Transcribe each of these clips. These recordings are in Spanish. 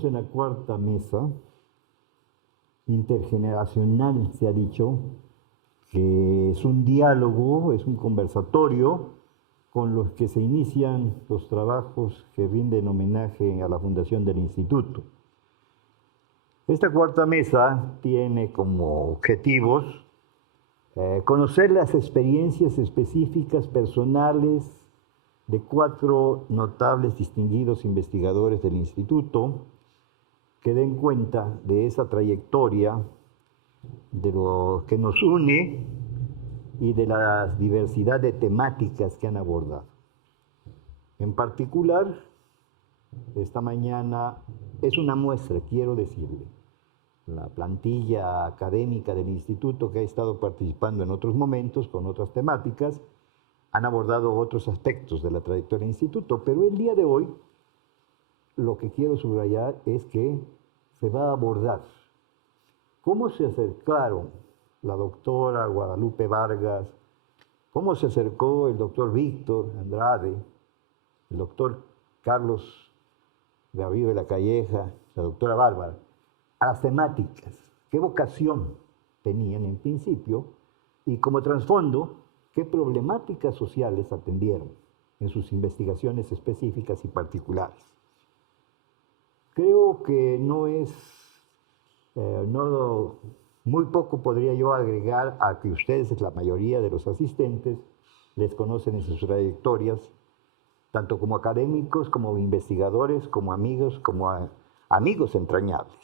Estamos en la cuarta mesa intergeneracional, se ha dicho, que es un diálogo, es un conversatorio con los que se inician los trabajos que rinden homenaje a la fundación del Instituto. Esta cuarta mesa tiene como objetivos conocer las experiencias específicas personales de 4 notables distinguidos investigadores del Instituto que den cuenta de esa trayectoria, de lo que nos une y de la diversidad de temáticas que han abordado. En particular, esta mañana es una muestra, quiero decirle, la plantilla académica del Instituto que ha estado participando en otros momentos con otras temáticas, han abordado otros aspectos de la trayectoria del Instituto, pero el día de hoy lo que quiero subrayar es que se va a abordar cómo se acercaron la doctora Guadalupe Vargas, cómo se acercó el doctor Víctor Andrade, el doctor Carlos Garrido de la Calleja, la doctora Bárbara, a las temáticas, qué vocación tenían en principio y como trasfondo, qué problemáticas sociales atendieron en sus investigaciones específicas y particulares. Creo que muy poco podría yo agregar a que ustedes, la mayoría de los asistentes, les conocen en sus trayectorias, tanto como académicos, como investigadores, como amigos entrañables.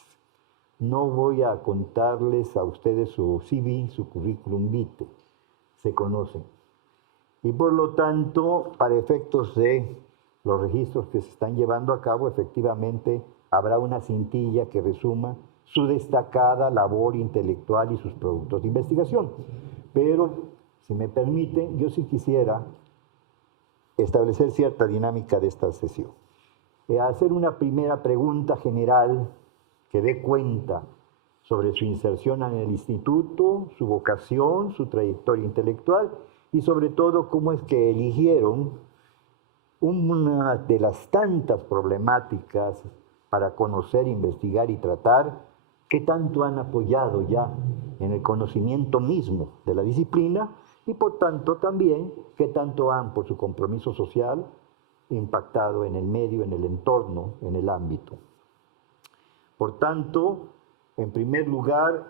No voy a contarles a ustedes su CV, su currículum vitae, se conocen. Y por lo tanto, para efectos de los registros que se están llevando a cabo, efectivamente habrá una cintilla que resuma su destacada labor intelectual y sus productos de investigación. Pero, si me permiten, yo sí quisiera establecer cierta dinámica de esta sesión. Hacer una primera pregunta general que dé cuenta sobre su inserción en el Instituto, su vocación, su trayectoria intelectual y sobre todo cómo es que eligieron una de las tantas problemáticas para conocer, investigar y tratar que tanto han apoyado ya en el conocimiento mismo de la disciplina y por tanto también que tanto han, por su compromiso social, impactado en el medio, en el entorno, en el ámbito. Por tanto, en primer lugar,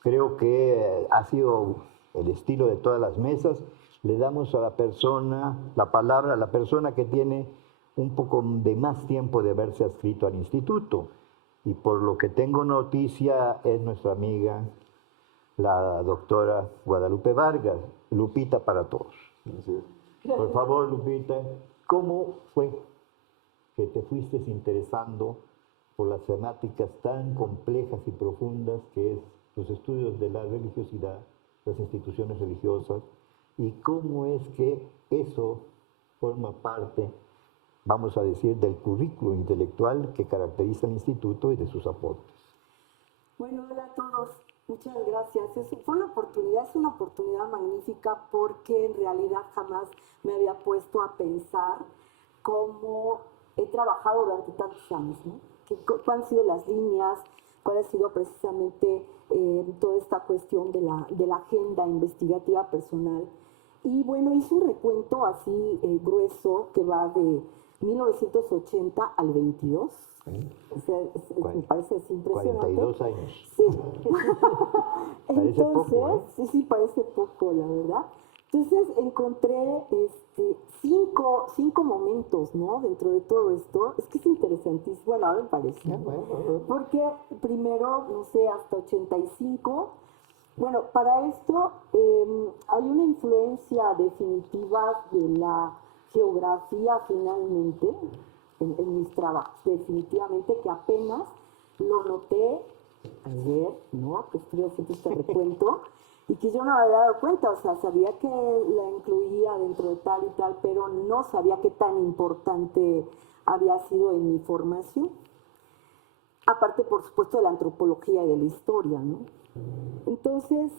creo que ha sido el estilo de todas las mesas, le damos a la persona, la palabra a la persona que tiene un poco de más tiempo de haberse adscrito al instituto. Y por lo que tengo noticia es nuestra amiga, la doctora Guadalupe Vargas, Lupita para todos. Por favor, Lupita, ¿cómo fue que te fuiste interesando por las temáticas tan complejas y profundas que es los estudios de la religiosidad, las instituciones religiosas, y cómo es que eso forma parte, vamos a decir, del currículo intelectual que caracteriza al Instituto y de sus aportes? Bueno, hola a todos, muchas gracias. Es una oportunidad magnífica porque en realidad jamás me había puesto a pensar cómo he trabajado durante tantos años, ¿no? ¿Cuáles han sido las líneas? ¿Cuál ha sido precisamente toda esta cuestión de la agenda investigativa personal? Y bueno, hice un recuento así grueso que va de 1980 al 22. O sea, me parece así impresionante. 42 años. Sí. Parece Entonces, poco, ¿eh? sí, parece poco, la verdad. Entonces encontré cinco momentos, ¿no? Dentro de todo esto. Es que es interesantísimo. Bueno, a mí me parece. Porque primero, no sé, hasta 85. Bueno, para esto hay una influencia definitiva de la geografía finalmente en mis trabajos. Definitivamente que apenas lo noté ayer, ¿no? Que estuve haciendo este recuento y que yo no me había dado cuenta, o sea, sabía que la incluía dentro de tal y tal, pero no sabía qué tan importante había sido en mi formación. Aparte, por supuesto, de la antropología y de la historia, ¿no? Entonces,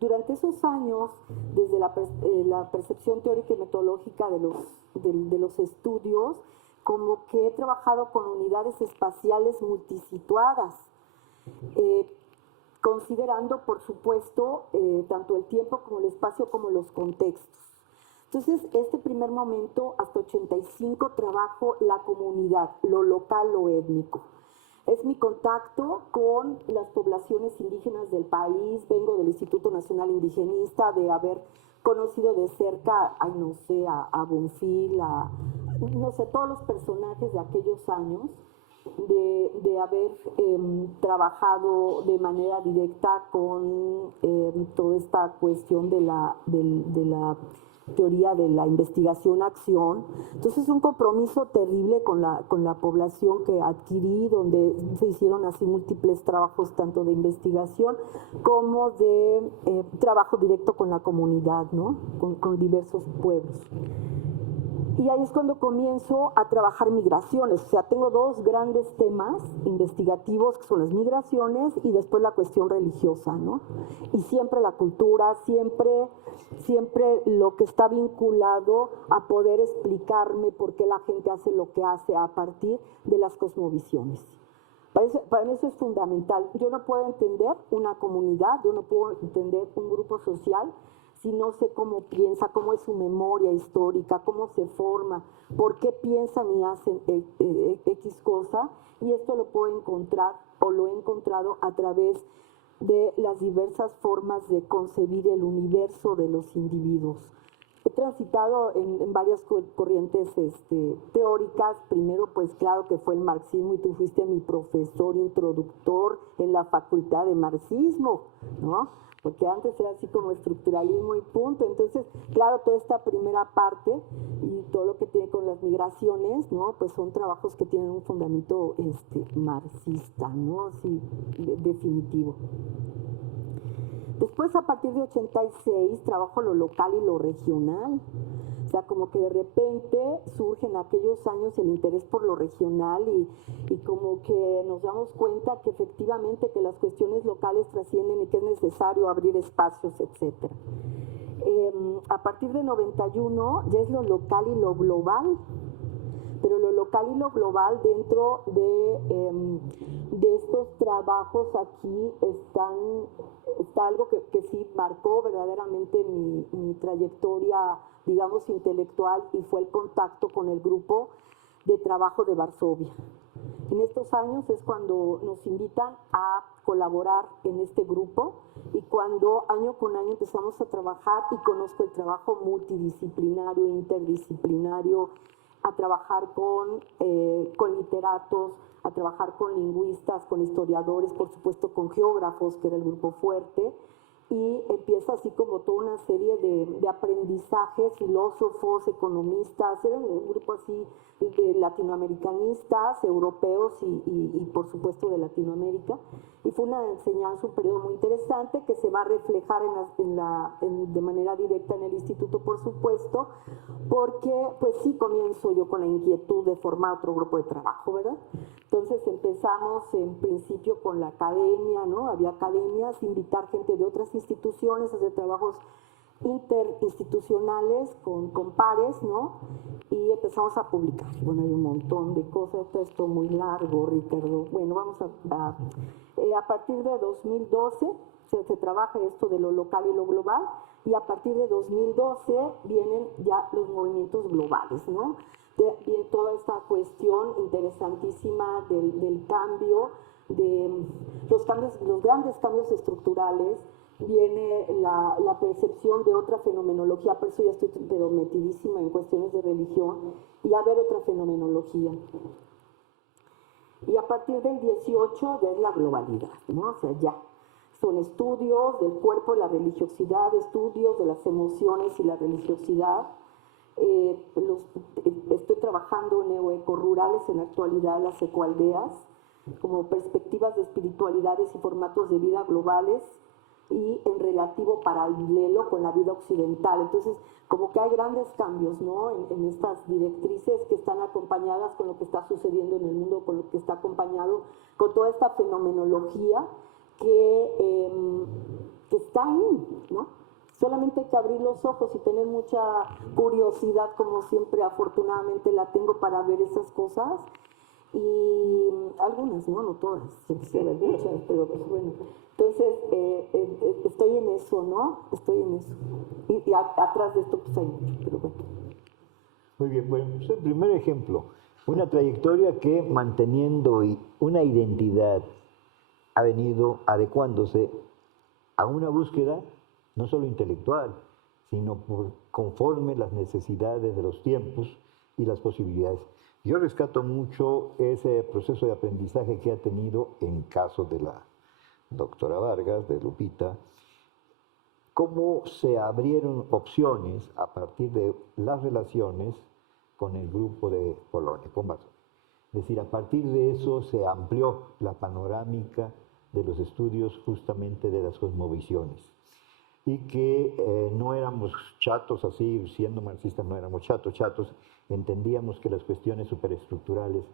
durante esos años, desde la percepción teórica y metodológica de los estudios, como que he trabajado con unidades espaciales multisituadas, considerando, por supuesto, tanto el tiempo como el espacio como los contextos. Entonces, este primer momento, hasta 85, trabajo la comunidad, lo local, lo étnico. Es mi contacto con las poblaciones indígenas del país. Vengo del Instituto Nacional Indigenista, de haber conocido de cerca, no sé, a Bonfil, no sé, todos los personajes de aquellos años, de haber trabajado de manera directa con toda esta cuestión de la teoría de la investigación-acción. Entonces, un compromiso terrible con la población que adquirí, donde se hicieron así múltiples trabajos, tanto de investigación como de trabajo directo con la comunidad, ¿no? Con diversos pueblos. Y ahí es cuando comienzo a trabajar migraciones. O sea, tengo dos grandes temas investigativos, que son las migraciones y después la cuestión religiosa, ¿no? Y siempre la cultura, siempre lo que está vinculado a poder explicarme por qué la gente hace lo que hace a partir de las cosmovisiones. Para mí eso es fundamental. Yo no puedo entender una comunidad, yo no puedo entender un grupo social si no sé cómo piensa, cómo es su memoria histórica, cómo se forma, por qué piensan y hacen X cosa, y esto lo puedo encontrar, o lo he encontrado a través de las diversas formas de concebir el universo de los individuos. He transitado en varias corrientes teóricas. Primero, pues claro que fue el marxismo, y tú fuiste mi profesor introductor en la facultad de marxismo, ¿no? Porque antes era así como estructuralismo y punto. Entonces, claro, toda esta primera parte y todo lo que tiene con las migraciones, ¿no? Pues son trabajos que tienen un fundamento marxista, ¿no? Sí, definitivo. Después, a partir de 86, trabajo lo local y lo regional. O sea, como que de repente surge en aquellos años el interés por lo regional y como que nos damos cuenta que efectivamente que las cuestiones locales trascienden y que es necesario abrir espacios, etc. A partir de 91 ya es lo local y lo global, pero lo local y lo global dentro de estos trabajos aquí está algo que sí marcó verdaderamente mi trayectoria, digamos, intelectual, y fue el contacto con el grupo de trabajo de Varsovia. En estos años es cuando nos invitan a colaborar en este grupo, y cuando año con año empezamos a trabajar y conozco el trabajo multidisciplinario, interdisciplinario, a trabajar con literatos, a trabajar con lingüistas, con historiadores, por supuesto con geógrafos, que era el grupo fuerte, y empieza así como toda una serie de aprendizajes, filósofos, economistas. Era un grupo así de latinoamericanistas, europeos y por supuesto de Latinoamérica, y fue una enseñanza, un periodo muy interesante que se va a reflejar de manera directa en el instituto, por supuesto, porque pues sí comienzo yo con la inquietud de formar otro grupo de trabajo, ¿verdad? Entonces empezamos en principio con la academia, ¿no? Había academias, invitar gente de otras instituciones a hacer trabajos interinstitucionales con pares, ¿no? Y empezamos a publicar. Bueno, hay un montón de cosas, esto muy largo, Ricardo. Bueno, vamos a partir de 2012 se trabaja esto de lo local y lo global, y a partir de 2012 vienen ya los movimientos globales, ¿no? Viene toda esta cuestión interesantísima del cambio, de los grandes cambios estructurales. Viene la percepción de otra fenomenología, por eso ya estoy pero metidísima en cuestiones de religión, y a ver otra fenomenología. Y a partir del 18 ya es la globalidad, ¿no? O sea, ya son estudios del cuerpo y la religiosidad, estudios de las emociones y la religiosidad. Estoy trabajando en neoecorurales en la actualidad, las ecoaldeas, como perspectivas de espiritualidades y formatos de vida globales, y en relativo paralelo con la vida occidental. Entonces, como que hay grandes cambios, ¿no? En estas directrices que están acompañadas con lo que está sucediendo en el mundo, con lo que está acompañado con toda esta fenomenología que está ahí, ¿no? Solamente hay que abrir los ojos y tener mucha curiosidad, como siempre afortunadamente la tengo para ver esas cosas. Y algunas, ¿no? No todas, yo quisiera ver muchas, pero pues bueno. Entonces, estoy en eso, ¿no? Estoy en eso. Y atrás de esto, pues hay mucho, pero bueno. Muy bien, bueno, pues el primer ejemplo, una trayectoria que manteniendo una identidad ha venido adecuándose a una búsqueda no solo intelectual, sino conforme las necesidades de los tiempos y las posibilidades. Yo rescato mucho ese proceso de aprendizaje que ha tenido en caso de la doctora Vargas, de Lupita, cómo se abrieron opciones a partir de las relaciones con el grupo de Polonia, con Varsovia. Es decir, a partir de eso se amplió la panorámica de los estudios justamente de las cosmovisiones. Y que no éramos chatos así, siendo marxistas no éramos chatos, entendíamos que las cuestiones superestructurales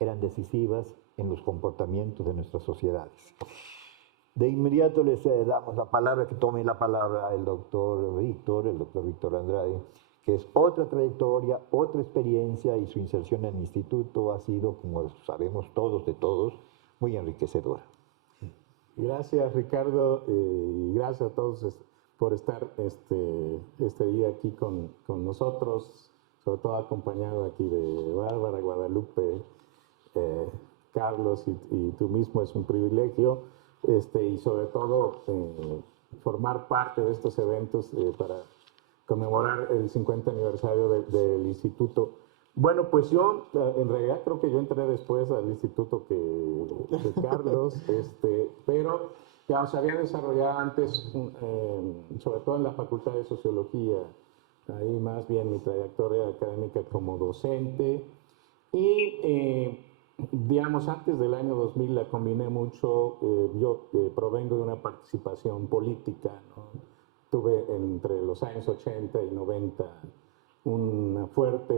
eran decisivas en los comportamientos de nuestras sociedades. De inmediato les damos la palabra, que tome la palabra el doctor Víctor Andrade, que es otra trayectoria, otra experiencia, y su inserción en el instituto ha sido, como sabemos todos de todos, muy enriquecedora. Gracias, Ricardo, y gracias a todos por estar este día aquí con nosotros, sobre todo acompañado aquí de Bárbara, Guadalupe, Carlos y tú mismo. Es un privilegio, y sobre todo formar parte de estos eventos para conmemorar el 50 aniversario del instituto. Bueno, pues yo en realidad creo que yo entré después al instituto que Carlos, pero ya se había desarrollado antes, sobre todo en la Facultad de Sociología, ahí más bien mi trayectoria académica como docente, y digamos antes del año 2000 la combiné mucho. Yo provengo de una participación política, ¿no? Tuve entre los años 80 y 90 una fuerte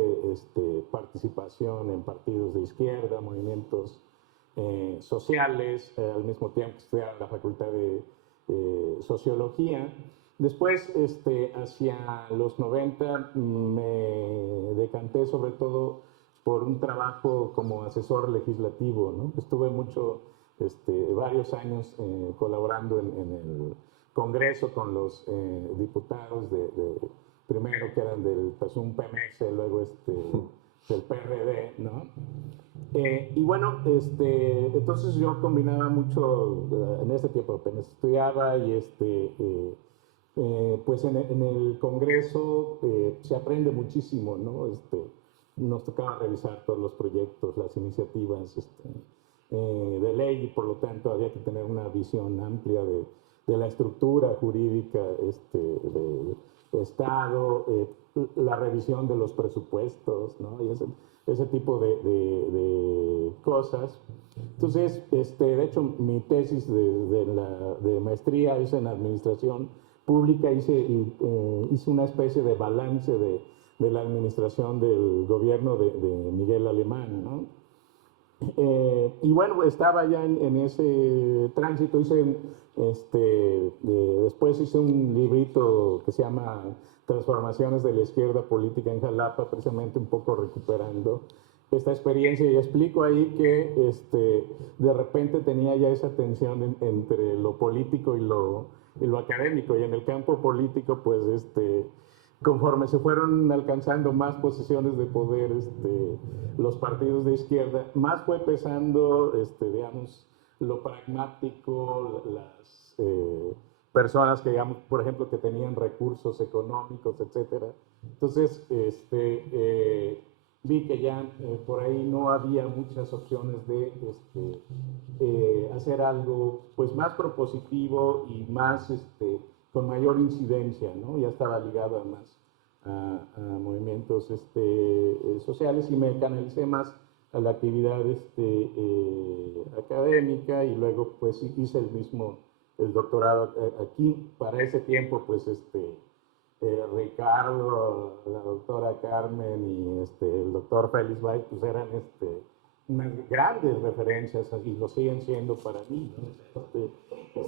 participación en partidos de izquierda, movimientos sociales, al mismo tiempo que estudiaba en la Facultad de Sociología. Después, hacia los 90, me decanté sobre todo por un trabajo como asesor legislativo, ¿no? Estuve varios años colaborando en el Congreso con los diputados primero que eran del PSUM PMS, luego del PRD, ¿no? Y bueno, entonces yo combinaba mucho, en este tiempo apenas estudiaba, y pues en el Congreso se aprende muchísimo, ¿no? Nos tocaba revisar todos los proyectos, las iniciativas de ley, y por lo tanto había que tener una visión amplia de la estructura jurídica del Estado, la revisión de los presupuestos, ¿no? Y ese tipo de cosas. Entonces, de hecho, mi tesis de maestría es en administración pública. Hice una especie de balance de la administración del gobierno de Miguel Alemán, ¿no? Y bueno, estaba ya en ese tránsito. Después hice un librito que se llama Transformaciones de la Izquierda Política en Jalapa, precisamente un poco recuperando esta experiencia, y explico ahí que de repente tenía ya esa tensión entre lo político y lo académico, y en el campo político, pues conforme se fueron alcanzando más posiciones de poder los partidos de izquierda, más fue pesando, digamos, lo pragmático, las personas que, digamos, por ejemplo, que tenían recursos económicos, etcétera. Entonces, vi que ya por ahí no había muchas opciones de hacer algo pues más propositivo y más con mayor incidencia, ¿no? Ya estaba ligado además a movimientos sociales, y me canalicé más a la actividad académica, y luego pues hice el doctorado aquí. Para ese tiempo pues Ricardo, la doctora Carmen y el doctor Félix Bay pues eran unas grandes referencias, y lo siguen siendo para mí, ¿no?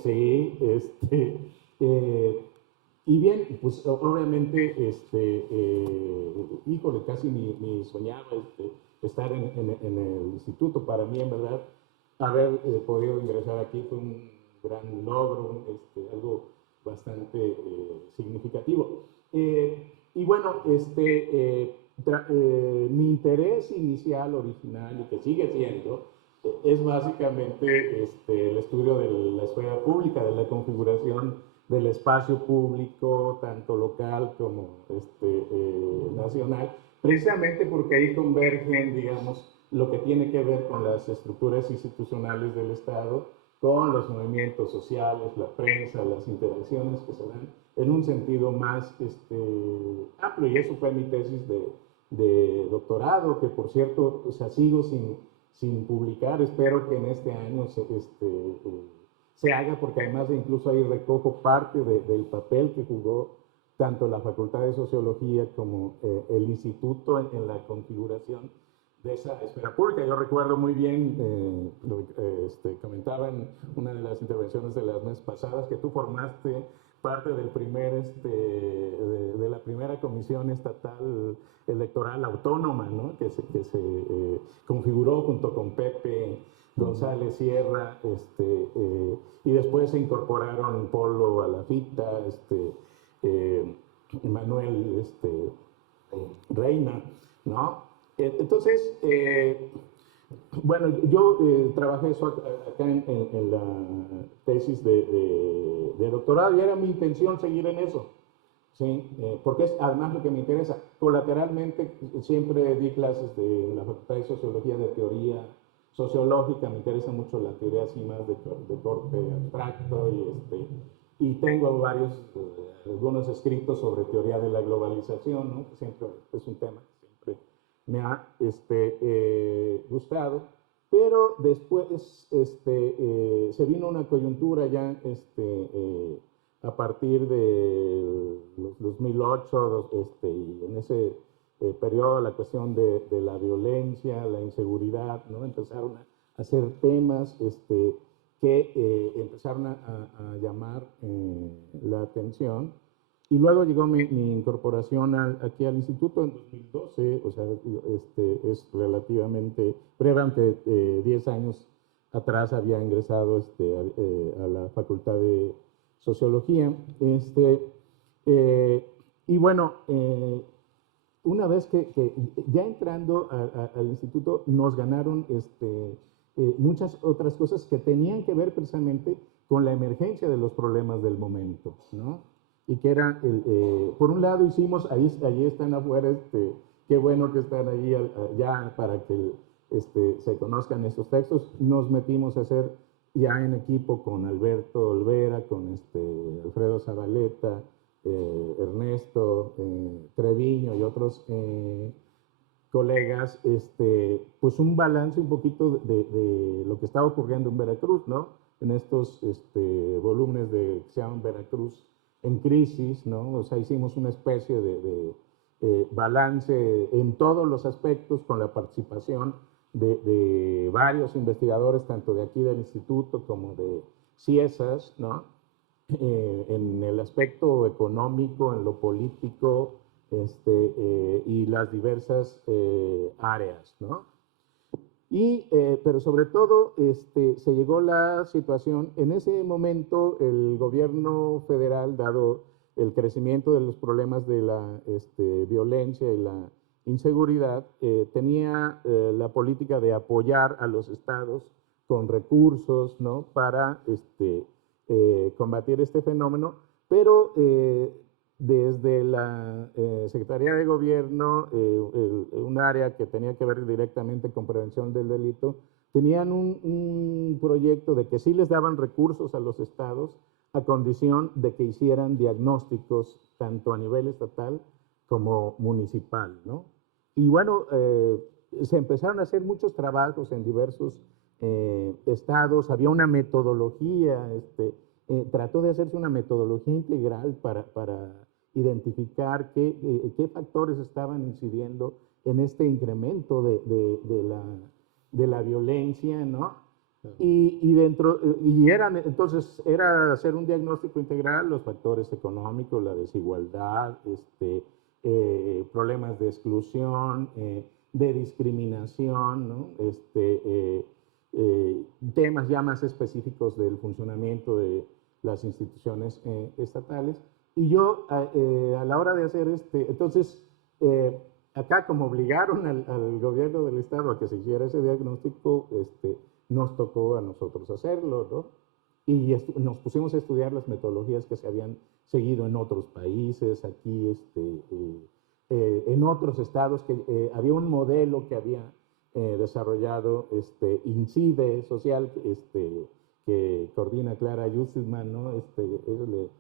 Sí, Y bien, pues obviamente, híjole, casi ni soñaba estar en el instituto. Para mí, en verdad, haber podido ingresar aquí fue un gran logro, algo bastante significativo. Y bueno, mi interés inicial, original, y que sigue siendo, es básicamente el estudio de la esfera pública, de la configuración del espacio público, tanto local como nacional, precisamente porque ahí convergen, digamos, lo que tiene que ver con las estructuras institucionales del Estado, con los movimientos sociales, la prensa, las interacciones que se dan en un sentido más amplio. Y eso fue mi tesis de doctorado, que por cierto, o sea, sigo sin publicar. Espero que en este año se haga, porque además incluso ahí recojo parte del papel que jugó tanto la Facultad de Sociología como el Instituto en la configuración de esa esfera pública. Yo recuerdo muy bien, comentaba en una de las intervenciones de las meses pasadas, que tú formaste parte del de la primera comisión estatal electoral autónoma, ¿no? que se configuró junto con Pepe González Sierra, y después se incorporaron Polo a la Fita, Manuel Reina, ¿no? Entonces, bueno, yo trabajé eso acá en la tesis de doctorado, y era mi intención seguir en eso, ¿sí? Porque es además lo que me interesa. Colateralmente siempre di clases de la Facultad de Sociología, de teoría sociológica. Me interesa mucho la teoría así más de corte abstracto, y tengo algunos escritos sobre teoría de la globalización, ¿no? Que siempre es un tema que siempre me ha gustado. Pero después se vino una coyuntura ya a partir de los 2008, y en ese periodo la cuestión de la violencia, la inseguridad, ¿no? Empezaron a hacer temas que empezaron a llamar la atención. Y luego llegó mi incorporación aquí al instituto en 2012, o sea, es relativamente breve, aunque 10 años atrás había ingresado a la Facultad de Sociología. Y bueno, una vez que ya entrando al instituto nos ganaron muchas otras cosas que tenían que ver precisamente con la emergencia de los problemas del momento, ¿no? Y que era, por un lado hicimos, ahí están afuera, qué bueno que están ahí ya para que se conozcan estos textos. Nos metimos a hacer ya en equipo con Alberto Olvera, con Alfredo Zabaleta, Ernesto Treviño y otros colegas, pues un balance un poquito de lo que estaba ocurriendo en Veracruz, ¿no? En estos volúmenes que se llaman Veracruz en crisis, ¿no? O sea, hicimos una especie de balance en todos los aspectos, con la participación de varios investigadores, tanto de aquí del instituto como de CIESAS, ¿no? En el aspecto económico, en lo político, y las diversas áreas, ¿no? Pero sobre todo se llegó la situación, en ese momento el gobierno federal, dado el crecimiento de los problemas de la violencia y la inseguridad, tenía la política de apoyar a los estados con recursos, ¿no? Para combatir este fenómeno, pero desde la Secretaría de Gobierno, un área que tenía que ver directamente con prevención del delito, tenían un proyecto de que sí les daban recursos a los estados a condición de que hicieran diagnósticos tanto a nivel estatal como municipal, ¿no? Y bueno, se empezaron a hacer muchos trabajos en diversos estados. Había una metodología, trató de hacerse una metodología integral para identificar qué factores estaban incidiendo en este incremento de la violencia, ¿no? Entonces era hacer un diagnóstico integral, los factores económicos, la desigualdad, problemas de exclusión, de discriminación, ¿no? Temas ya más específicos del funcionamiento de las instituciones estatales. Y yo, a la hora de hacer entonces, acá como obligaron al gobierno del estado a que se hiciera ese diagnóstico, nos tocó a nosotros hacerlo, ¿no? Y nos pusimos a estudiar las metodologías que se habían seguido en otros países, aquí, en otros estados, que había un modelo que había desarrollado INCIDE social, que coordina Clara Justman, ¿no? Ellos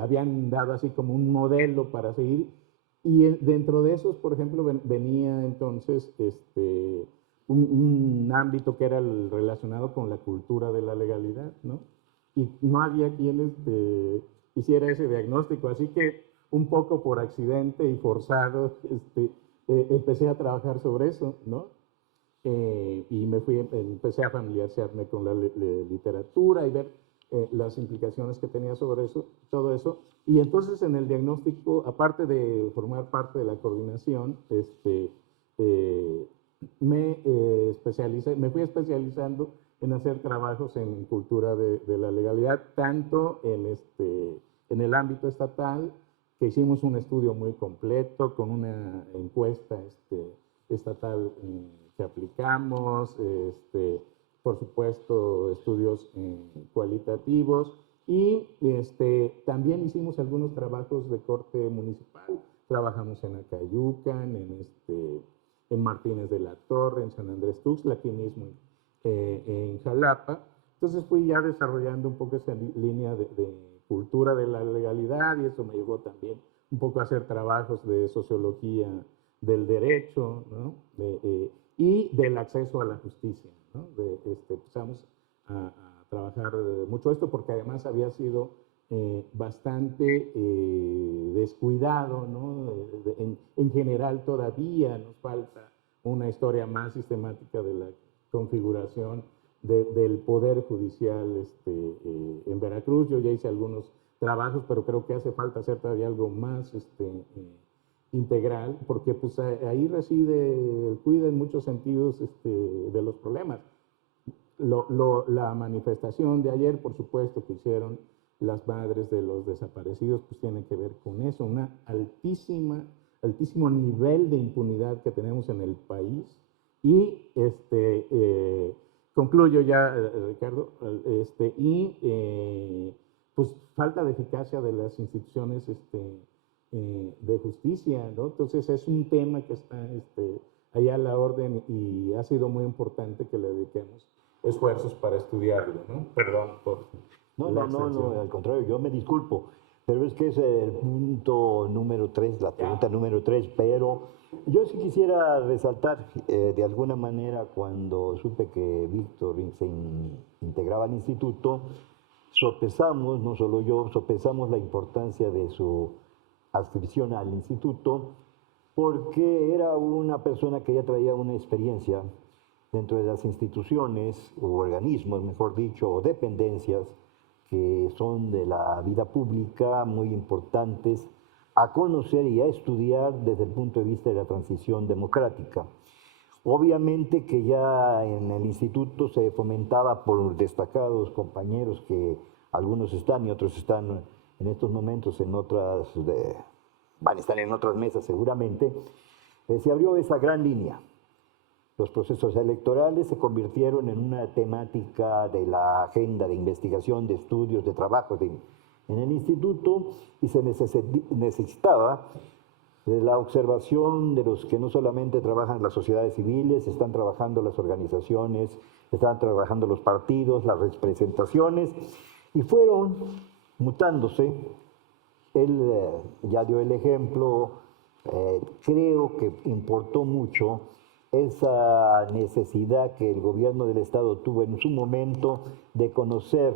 habían dado así como un modelo para seguir, y dentro de esos, por ejemplo, venía entonces un ámbito que era el relacionado con la cultura de la legalidad, ¿no? Y no había quien hiciera ese diagnóstico, así que un poco por accidente y forzado empecé a trabajar sobre eso, ¿no? Y empecé a familiarizarme con la literatura y ver las implicaciones que tenía sobre eso, todo eso. Y entonces en el diagnóstico, aparte de formar parte de la coordinación, me fui especializando en hacer trabajos en cultura de la legalidad, tanto en el ámbito estatal, que hicimos un estudio muy completo con una encuesta estatal que aplicamos, por supuesto estudios cualitativos, y también hicimos algunos trabajos de corte municipal. Trabajamos en Acayucan, en Martínez de la Torre, en San Andrés Tuxtla, aquí mismo en Jalapa. Entonces fui ya desarrollando un poco esa línea de cultura de la legalidad, y eso me llevó también un poco a hacer trabajos de sociología del derecho, ¿no? Y del acceso a la justicia, ¿no? Empezamos a trabajar mucho esto porque además había sido bastante descuidado, ¿no? En general todavía nos falta una historia más sistemática de la configuración del Poder Judicial en Veracruz. Yo ya hice algunos trabajos, pero creo que hace falta hacer todavía algo más integral, porque pues ahí reside el cuida en muchos sentidos de los problemas. La manifestación de ayer, por supuesto, que hicieron las madres de los desaparecidos, pues tiene que ver con eso, una altísimo nivel de impunidad que tenemos en el país. Y concluyo ya, Ricardo, pues falta de eficacia de las instituciones de justicia, ¿no? Entonces es un tema que está ahí a la orden, y ha sido muy importante que le dediquemos esfuerzos para estudiarlo, ¿no? Perdón por No, al contrario, yo me disculpo, pero es que es el punto número 3, la pregunta número 3, pero yo sí quisiera resaltar, de alguna manera, cuando supe que Víctor se integraba al instituto, sopesamos, no solo yo, sopesamos la importancia de su adscripción al instituto, porque era una persona que ya traía una experiencia dentro de las instituciones o organismos, mejor dicho, o dependencias que son de la vida pública muy importantes a conocer y a estudiar desde el punto de vista de la transición democrática. Obviamente que ya en el instituto se fomentaba por destacados compañeros, que algunos están y otros están en estos momentos en otras, van a estar en otras mesas seguramente, se abrió esa gran línea. Los procesos electorales se convirtieron en una temática de la agenda de investigación, de estudios, de trabajo en el instituto, y se necesitaba de la observación de los que no solamente trabajan las sociedades civiles, están trabajando las organizaciones, están trabajando los partidos, las representaciones, y fueron mutándose. Él ya dio el ejemplo, creo que importó mucho esa necesidad que el gobierno del Estado tuvo en su momento de conocer,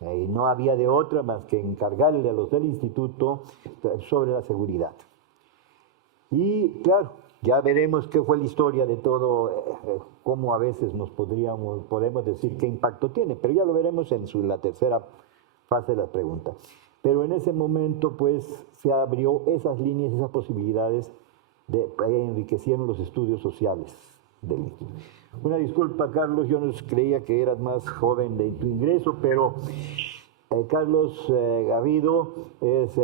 y no había de otra más que encargarle a los del instituto sobre la seguridad. Y claro, Ya veremos qué fue la historia de todo, cómo a veces podemos decir qué impacto tiene, pero ya lo veremos en la tercera fase de las preguntas. Pero en ese momento, pues, se abrió esas líneas, esas posibilidades enriquecieron los estudios sociales del instituto. Una disculpa, Carlos, yo no creía que eras más joven de tu ingreso, pero Carlos Garrido es,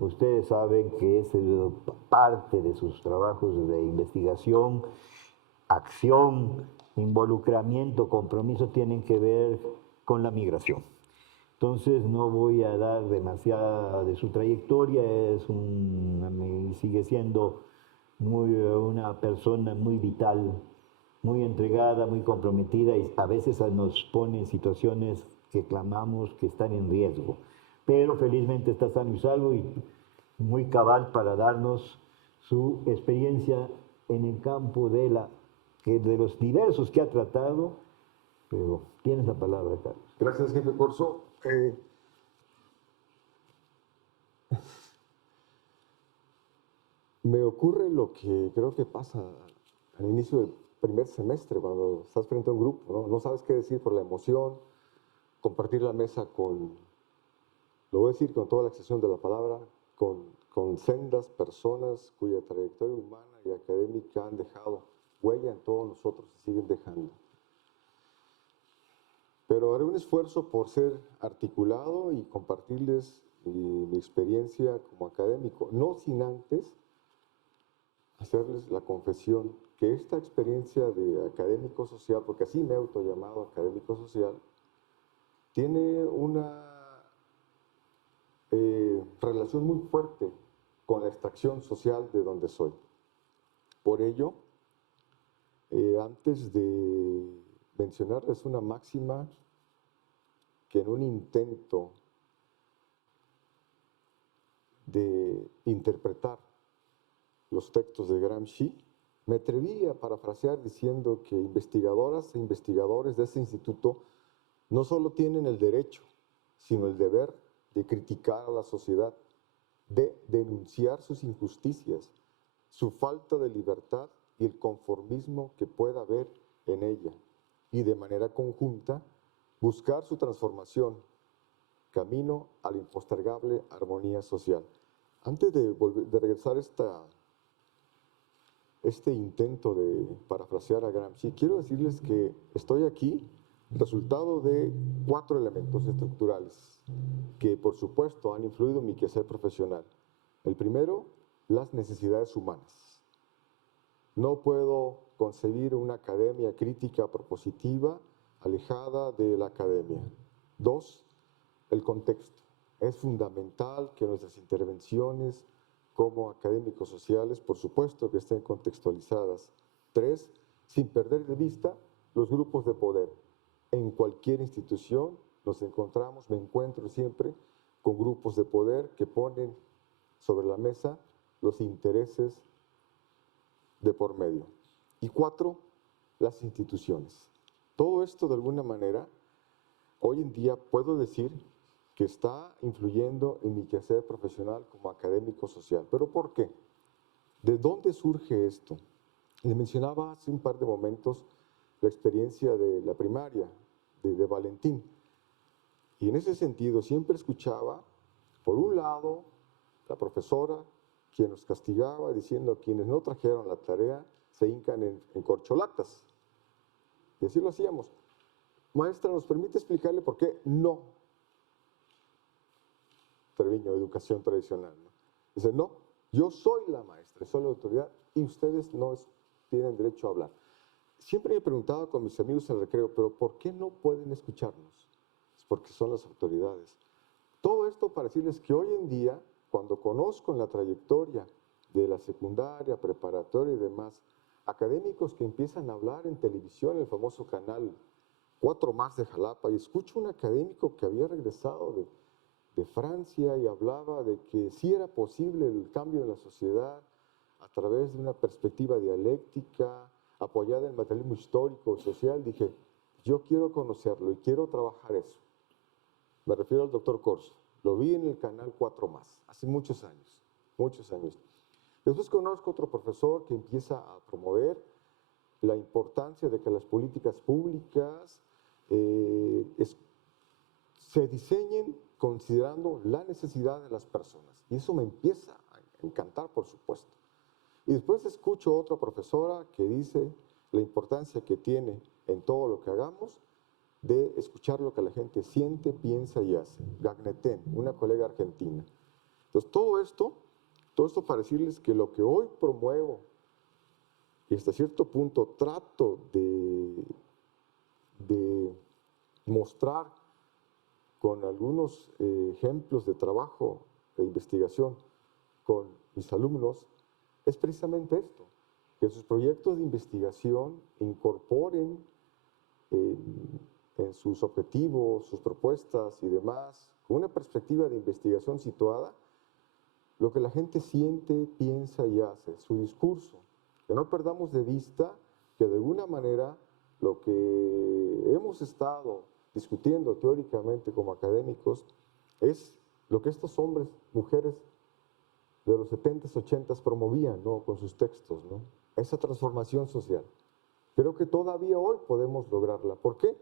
ustedes saben que es parte de sus trabajos de investigación, acción, involucramiento, compromiso, tienen que ver con la migración. Entonces no voy a dar demasiada de su trayectoria, sigue siendo una persona muy vital, muy entregada, muy comprometida y a veces nos pone en situaciones que clamamos que están en riesgo. Pero felizmente está sano y salvo y muy cabal para darnos su experiencia en el campo de los diversos que ha tratado, pero tienes la palabra, Carlos. Gracias, jefe Corso. Me ocurre lo que creo que pasa al inicio del primer semestre, cuando estás frente a un grupo, ¿no? No sabes qué decir por la emoción, compartir la mesa lo voy a decir con toda la extensión de la palabra, con sendas personas cuya trayectoria humana y académica han dejado huella en todos nosotros y siguen dejando. Pero haré un esfuerzo por ser articulado y compartirles mi experiencia como académico, no sin antes hacerles la confesión que esta experiencia de académico social, porque así me he autollamado académico social, tiene una relación muy fuerte con la extracción social de donde soy. Por ello, antes de mencionarles una máxima que en un intento de interpretar los textos de Gramsci, me atreví a parafrasear diciendo que investigadoras e investigadores de este instituto no solo tienen el derecho, sino el deber de criticar a la sociedad, de denunciar sus injusticias, su falta de libertad y el conformismo que pueda haber en ella, y de manera conjunta buscar su transformación, camino a la impostergable armonía social. Antes de regresar este intento de parafrasear a Gramsci, quiero decirles que estoy aquí resultado de 4 elementos estructurales que, por supuesto, han influido en mi quehacer profesional. El primero, las necesidades humanas. No puedo concebir una academia crítica propositiva alejada de la academia. 2, el contexto. Es fundamental que nuestras intervenciones como académicos sociales, por supuesto, que estén contextualizadas. 3, sin perder de vista los grupos de poder. En cualquier institución me encuentro siempre con grupos de poder que ponen sobre la mesa los intereses de por medio. Y 4, las instituciones. Todo esto, de alguna manera, hoy en día puedo decir que está influyendo en mi quehacer profesional como académico social. ¿Pero por qué? ¿De dónde surge esto? Le mencionaba hace un par de momentos la experiencia de la primaria, de Valentín. Y en ese sentido siempre escuchaba, por un lado, la profesora, quien nos castigaba diciendo quienes no trajeron la tarea se hincan en corcholatas. Y así lo hacíamos. Maestra, ¿nos permite explicarle por qué no? Treviño, educación tradicional, ¿no? Dice, no, yo soy la maestra, soy la autoridad y ustedes no tienen derecho a hablar. Siempre me preguntaba con mis amigos en el recreo, pero ¿por qué no pueden escucharnos? Es porque son las autoridades. Todo esto para decirles que hoy en día, cuando conozco en la trayectoria de la secundaria, preparatoria y demás, académicos que empiezan a hablar en televisión, el famoso canal 4 Más de Jalapa, y escucho un académico que había regresado de Francia y hablaba de que sí era posible el cambio en la sociedad a través de una perspectiva dialéctica, apoyada en materialismo histórico, social. Dije, yo quiero conocerlo y quiero trabajar eso. Me refiero al doctor Corso. Lo vi en el canal 4 Más, hace muchos años, muchos años. Después conozco otro profesor que empieza a promover la importancia de que las políticas públicas se diseñen considerando la necesidad de las personas. Y eso me empieza a encantar, por supuesto. Y después escucho otra profesora que dice la importancia que tiene en todo lo que hagamos de escuchar lo que la gente siente, piensa y hace. Gagnetén, una colega argentina. Entonces, todo esto para decirles que lo que hoy promuevo y hasta cierto punto trato de mostrar con algunos ejemplos de trabajo, de investigación con mis alumnos, es precisamente esto, que sus proyectos de investigación incorporen en sus objetivos, sus propuestas y demás, con una perspectiva de investigación situada, lo que la gente siente, piensa y hace, su discurso. Que no perdamos de vista que de alguna manera lo que hemos estado discutiendo teóricamente como académicos es lo que estos hombres, mujeres de los 70s, 80s promovían, ¿no? Con sus textos, ¿no? Esa transformación social. Creo que todavía hoy podemos lograrla. ¿Por qué?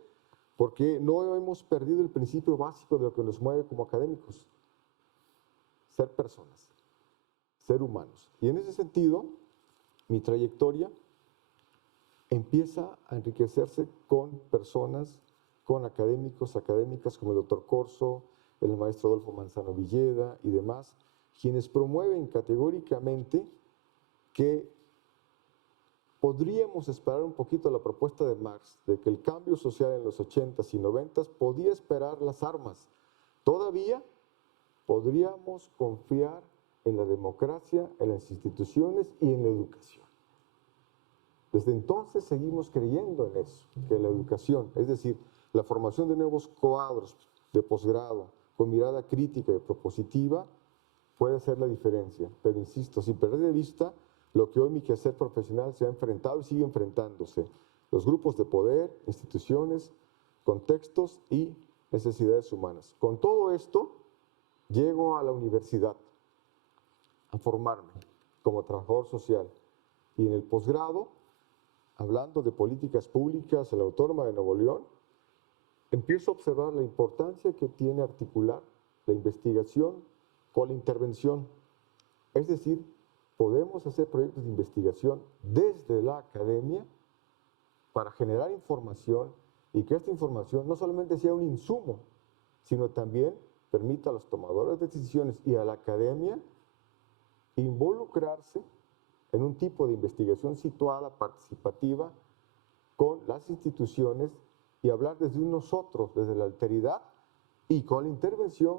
Porque no hemos perdido el principio básico de lo que nos mueve como académicos. Ser personas, ser humanos. Y en ese sentido, mi trayectoria empieza a enriquecerse con personas, con académicos, académicas como el doctor Corso, el maestro Adolfo Manzano Villeda y demás, quienes promueven categóricamente que podríamos esperar un poquito la propuesta de Marx de que el cambio social en los 80s y 90s podía esperar las armas. Todavía podríamos confiar en la democracia, en las instituciones y en la educación. Desde entonces seguimos creyendo en eso, que la educación, es decir, la formación de nuevos cuadros de posgrado con mirada crítica y propositiva, puede hacer la diferencia. Pero insisto, sin perder de vista lo que hoy mi quehacer profesional se ha enfrentado y sigue enfrentándose. Los grupos de poder, instituciones, contextos y necesidades humanas. Con todo esto, llego a la universidad a formarme como trabajador social. Y en el posgrado, hablando de políticas públicas en la Autónoma de Nuevo León, empiezo a observar la importancia que tiene articular la investigación con la intervención. Es decir, podemos hacer proyectos de investigación desde la academia para generar información y que esta información no solamente sea un insumo, sino también permita a los tomadores de decisiones y a la academia involucrarse en un tipo de investigación situada, participativa, con las instituciones y hablar desde un nosotros, desde la alteridad y con la intervención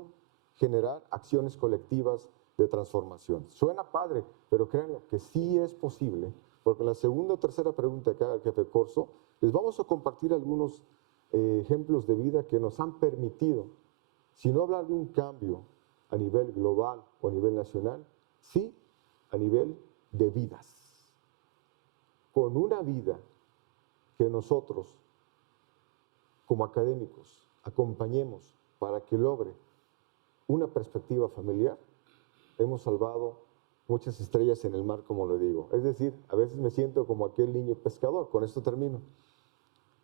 generar acciones colectivas de transformación. Suena padre, pero créanlo que sí es posible, porque en la segunda o tercera pregunta que haga el jefe Corso, les vamos a compartir algunos ejemplos de vida que nos han permitido, si no hablar de un cambio a nivel global o a nivel nacional, sí a nivel de vidas. Con una vida que nosotros, como académicos, acompañemos para que logre una perspectiva familiar, hemos salvado muchas estrellas en el mar, como lo digo. Es decir, a veces me siento como aquel niño pescador, con esto termino,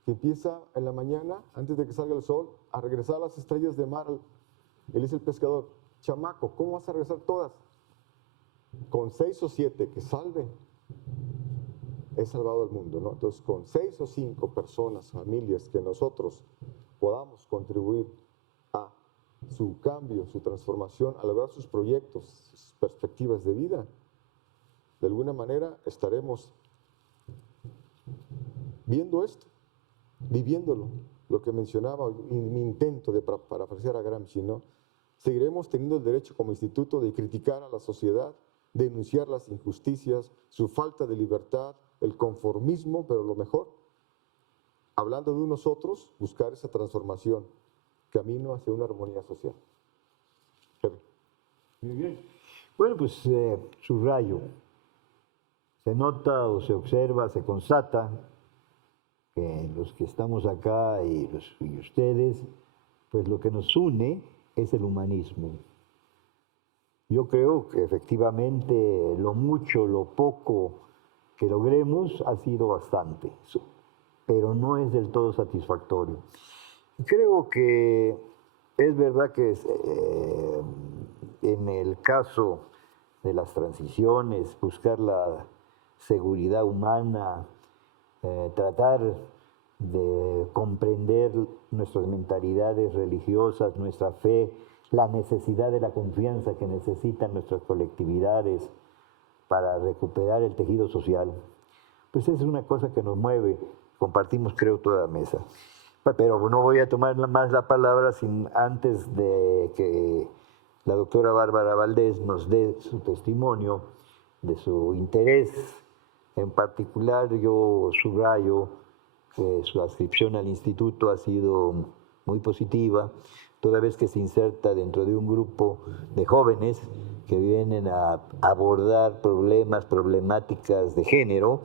que empieza en la mañana, antes de que salga el sol, a regresar a las estrellas de mar. Él es el pescador, chamaco, ¿cómo vas a regresar todas? Con 6 o 7 que salve, he salvado el mundo, ¿no? Entonces, con 6 o 5 personas, familias, que nosotros podamos contribuir a su cambio, su transformación, a lograr sus proyectos, sus perspectivas de vida, de alguna manera estaremos viendo esto, viviéndolo, lo que mencionaba, mi intento de parafrasear a Gramsci, ¿no? Seguiremos teniendo el derecho como instituto de criticar a la sociedad, denunciar las injusticias, su falta de libertad, el conformismo, pero lo mejor, hablando de nosotros, buscar esa transformación, camino hacia una armonía social. Jefe. Muy bien. Bueno, pues subrayo. Se nota o se observa, se constata que los que estamos acá y ustedes, pues lo que nos une es el humanismo. Yo creo que efectivamente lo mucho, lo poco que logremos ha sido bastante, pero no es del todo satisfactorio. Creo que es verdad que en el caso de las transiciones, buscar la seguridad humana, tratar de comprender nuestras mentalidades religiosas, nuestra fe, la necesidad de la confianza que necesitan nuestras colectividades para recuperar el tejido social, pues es una cosa que nos mueve, compartimos creo toda la mesa. Pero no voy a tomar más la palabra sin antes de que la doctora Bárbara Valdés nos dé su testimonio de su interés. En particular, yo subrayo que su adscripción al instituto ha sido muy positiva, toda vez que se inserta dentro de un grupo de jóvenes que vienen a abordar problemáticas de género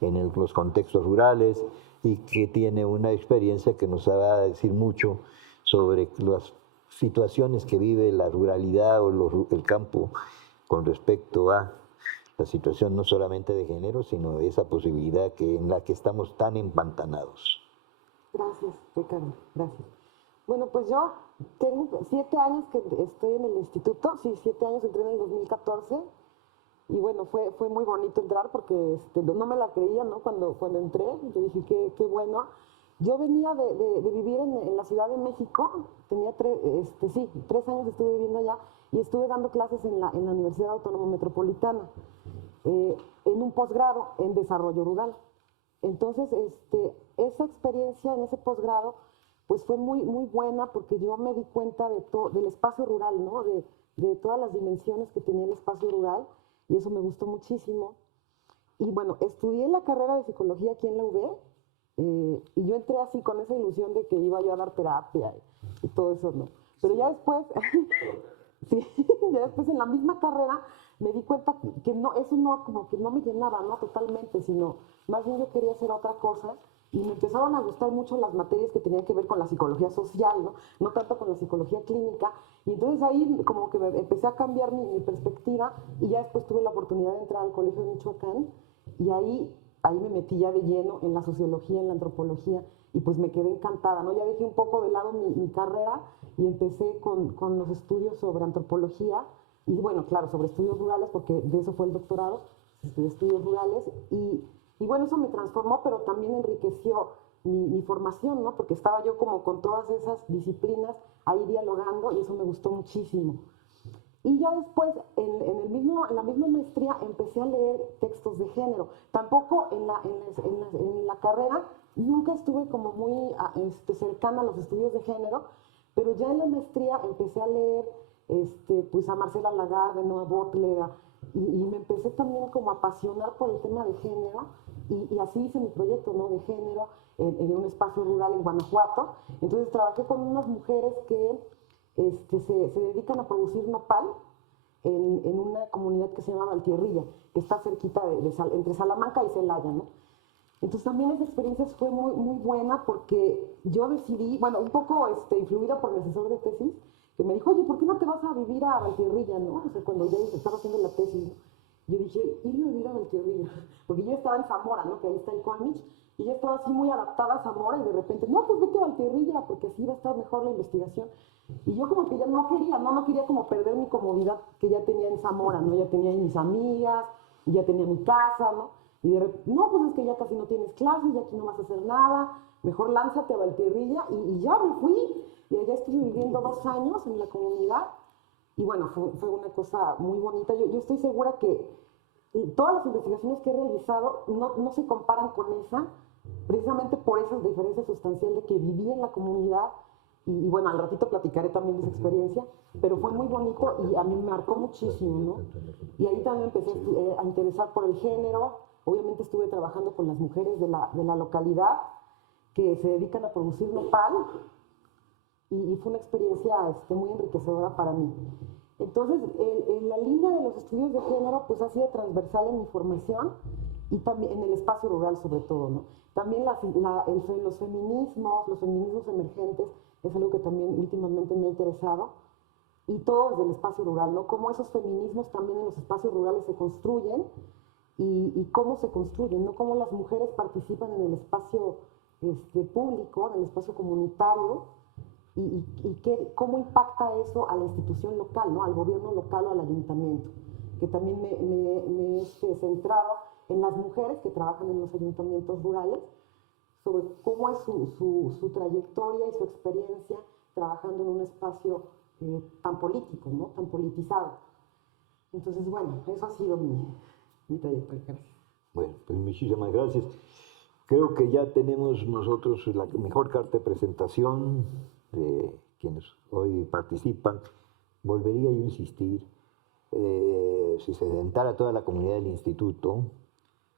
en los contextos rurales y que tiene una experiencia que nos va a decir mucho sobre las situaciones que vive la ruralidad o el campo con respecto a la situación no solamente de género, sino esa posibilidad en la que estamos tan empantanados. Gracias, Ricardo, gracias. Bueno, pues yo tengo 7 años que estoy en el instituto, sí, 7 años, entré en el 2014, y bueno, fue muy bonito entrar porque no me la creía, ¿no? Cuando entré, yo dije, qué bueno. Yo venía de vivir en la Ciudad de México, tenía 3 años estuve viviendo allá, y estuve dando clases en la Universidad Autónoma Metropolitana, en un posgrado en desarrollo rural. Entonces, esa experiencia en ese posgrado, pues fue muy, muy buena porque yo me di cuenta del espacio rural, ¿no? De todas las dimensiones que tenía el espacio rural, y eso me gustó muchísimo. Y bueno, estudié la carrera de psicología aquí en la UB, y yo entré así con esa ilusión de que iba yo a dar terapia y todo eso, ¿no? Pero ya después, sí, ya después en la misma carrera me di cuenta que no, eso no, como que no me llenaba, ¿no? Totalmente, sino más bien yo quería hacer otra cosa, y me empezaron a gustar mucho las materias que tenían que ver con la psicología social, ¿no? No tanto con la psicología clínica, y entonces ahí como que empecé a cambiar mi perspectiva, y ya después tuve la oportunidad de entrar al Colegio de Michoacán, y ahí me metí ya de lleno en la sociología, en la antropología, y pues me quedé encantada, ¿no? Ya dejé un poco de lado mi carrera y empecé con los estudios sobre antropología, y bueno, claro, sobre estudios rurales, porque de eso fue el doctorado, de estudios rurales, y bueno, eso me transformó, pero también enriqueció mi formación, ¿no? Porque estaba yo como con todas esas disciplinas ahí dialogando, y eso me gustó muchísimo. Y ya después, en la misma maestría, empecé a leer textos de género. Tampoco en la carrera nunca estuve como muy cercana a los estudios de género, pero ya en la maestría empecé a leer pues a Marcela Lagarde, Noah Butler, y me empecé también como a apasionar por el tema de género, y así hice mi proyecto, ¿no? De género en un espacio rural en Guanajuato. Entonces trabajé con unas mujeres que se dedican a producir nopal en una comunidad que se llama Valtierrilla, que está cerquita entre Salamanca y Celaya, ¿no? Entonces también esa experiencia fue muy, muy buena porque yo decidí, bueno, un poco influida por mi asesor de tesis, que me dijo, oye, ¿por qué no te vas a vivir a Valtierrilla, no? O sea, cuando ya estaba haciendo la tesis, yo dije, irme a vivir a Valtierrilla, porque yo estaba en Zamora, ¿no? Que ahí está el Colmich, y yo estaba así muy adaptada a Zamora, y de repente, no, pues vete a Valtierrilla, porque así va a estar mejor la investigación. Y yo como que ya no quería como perder mi comodidad que ya tenía en Zamora, ¿no? Ya tenía ahí mis amigas, y ya tenía mi casa, ¿no? Y de repente, no, pues es que ya casi no tienes clases, ya aquí no vas a hacer nada, mejor lánzate a Valtierrilla, y ya me fui, y allá estuve viviendo 2 años en la comunidad, y bueno, fue una cosa muy bonita. Yo estoy segura que todas las investigaciones que he realizado no se comparan con esa, precisamente por esa diferencia sustancial de que viví en la comunidad, y bueno, al ratito platicaré también de esa experiencia, pero fue muy bonito y a mí me marcó muchísimo, ¿no? Y ahí también empecé a interesar por el género. Obviamente estuve trabajando con las mujeres de la localidad que se dedican a producir nopal, y fue una experiencia muy enriquecedora para mí. Entonces, en la línea de los estudios de género, pues ha sido transversal en mi formación, y también en el espacio rural sobre todo, ¿no? También los feminismos emergentes, es algo que también últimamente me ha interesado. y todo desde el espacio rural, ¿no? Cómo esos feminismos también en los espacios rurales se construyen y cómo se construyen, ¿no? Cómo las mujeres participan en el espacio público, en el espacio comunitario cómo impacta eso a la institución local, ¿no? Al gobierno local o al ayuntamiento. Que también me he centrado en las mujeres que trabajan en los ayuntamientos rurales, sobre cómo es su trayectoria y su experiencia trabajando en un espacio tan político, ¿no? Tan politizado. Entonces, bueno, eso ha sido mi trayectoria. Gracias. Bueno, pues muchísimas gracias. Creo que ya tenemos nosotros la mejor carta de presentación de quienes hoy participan. Volvería yo a insistir, si se sentara toda la comunidad del instituto,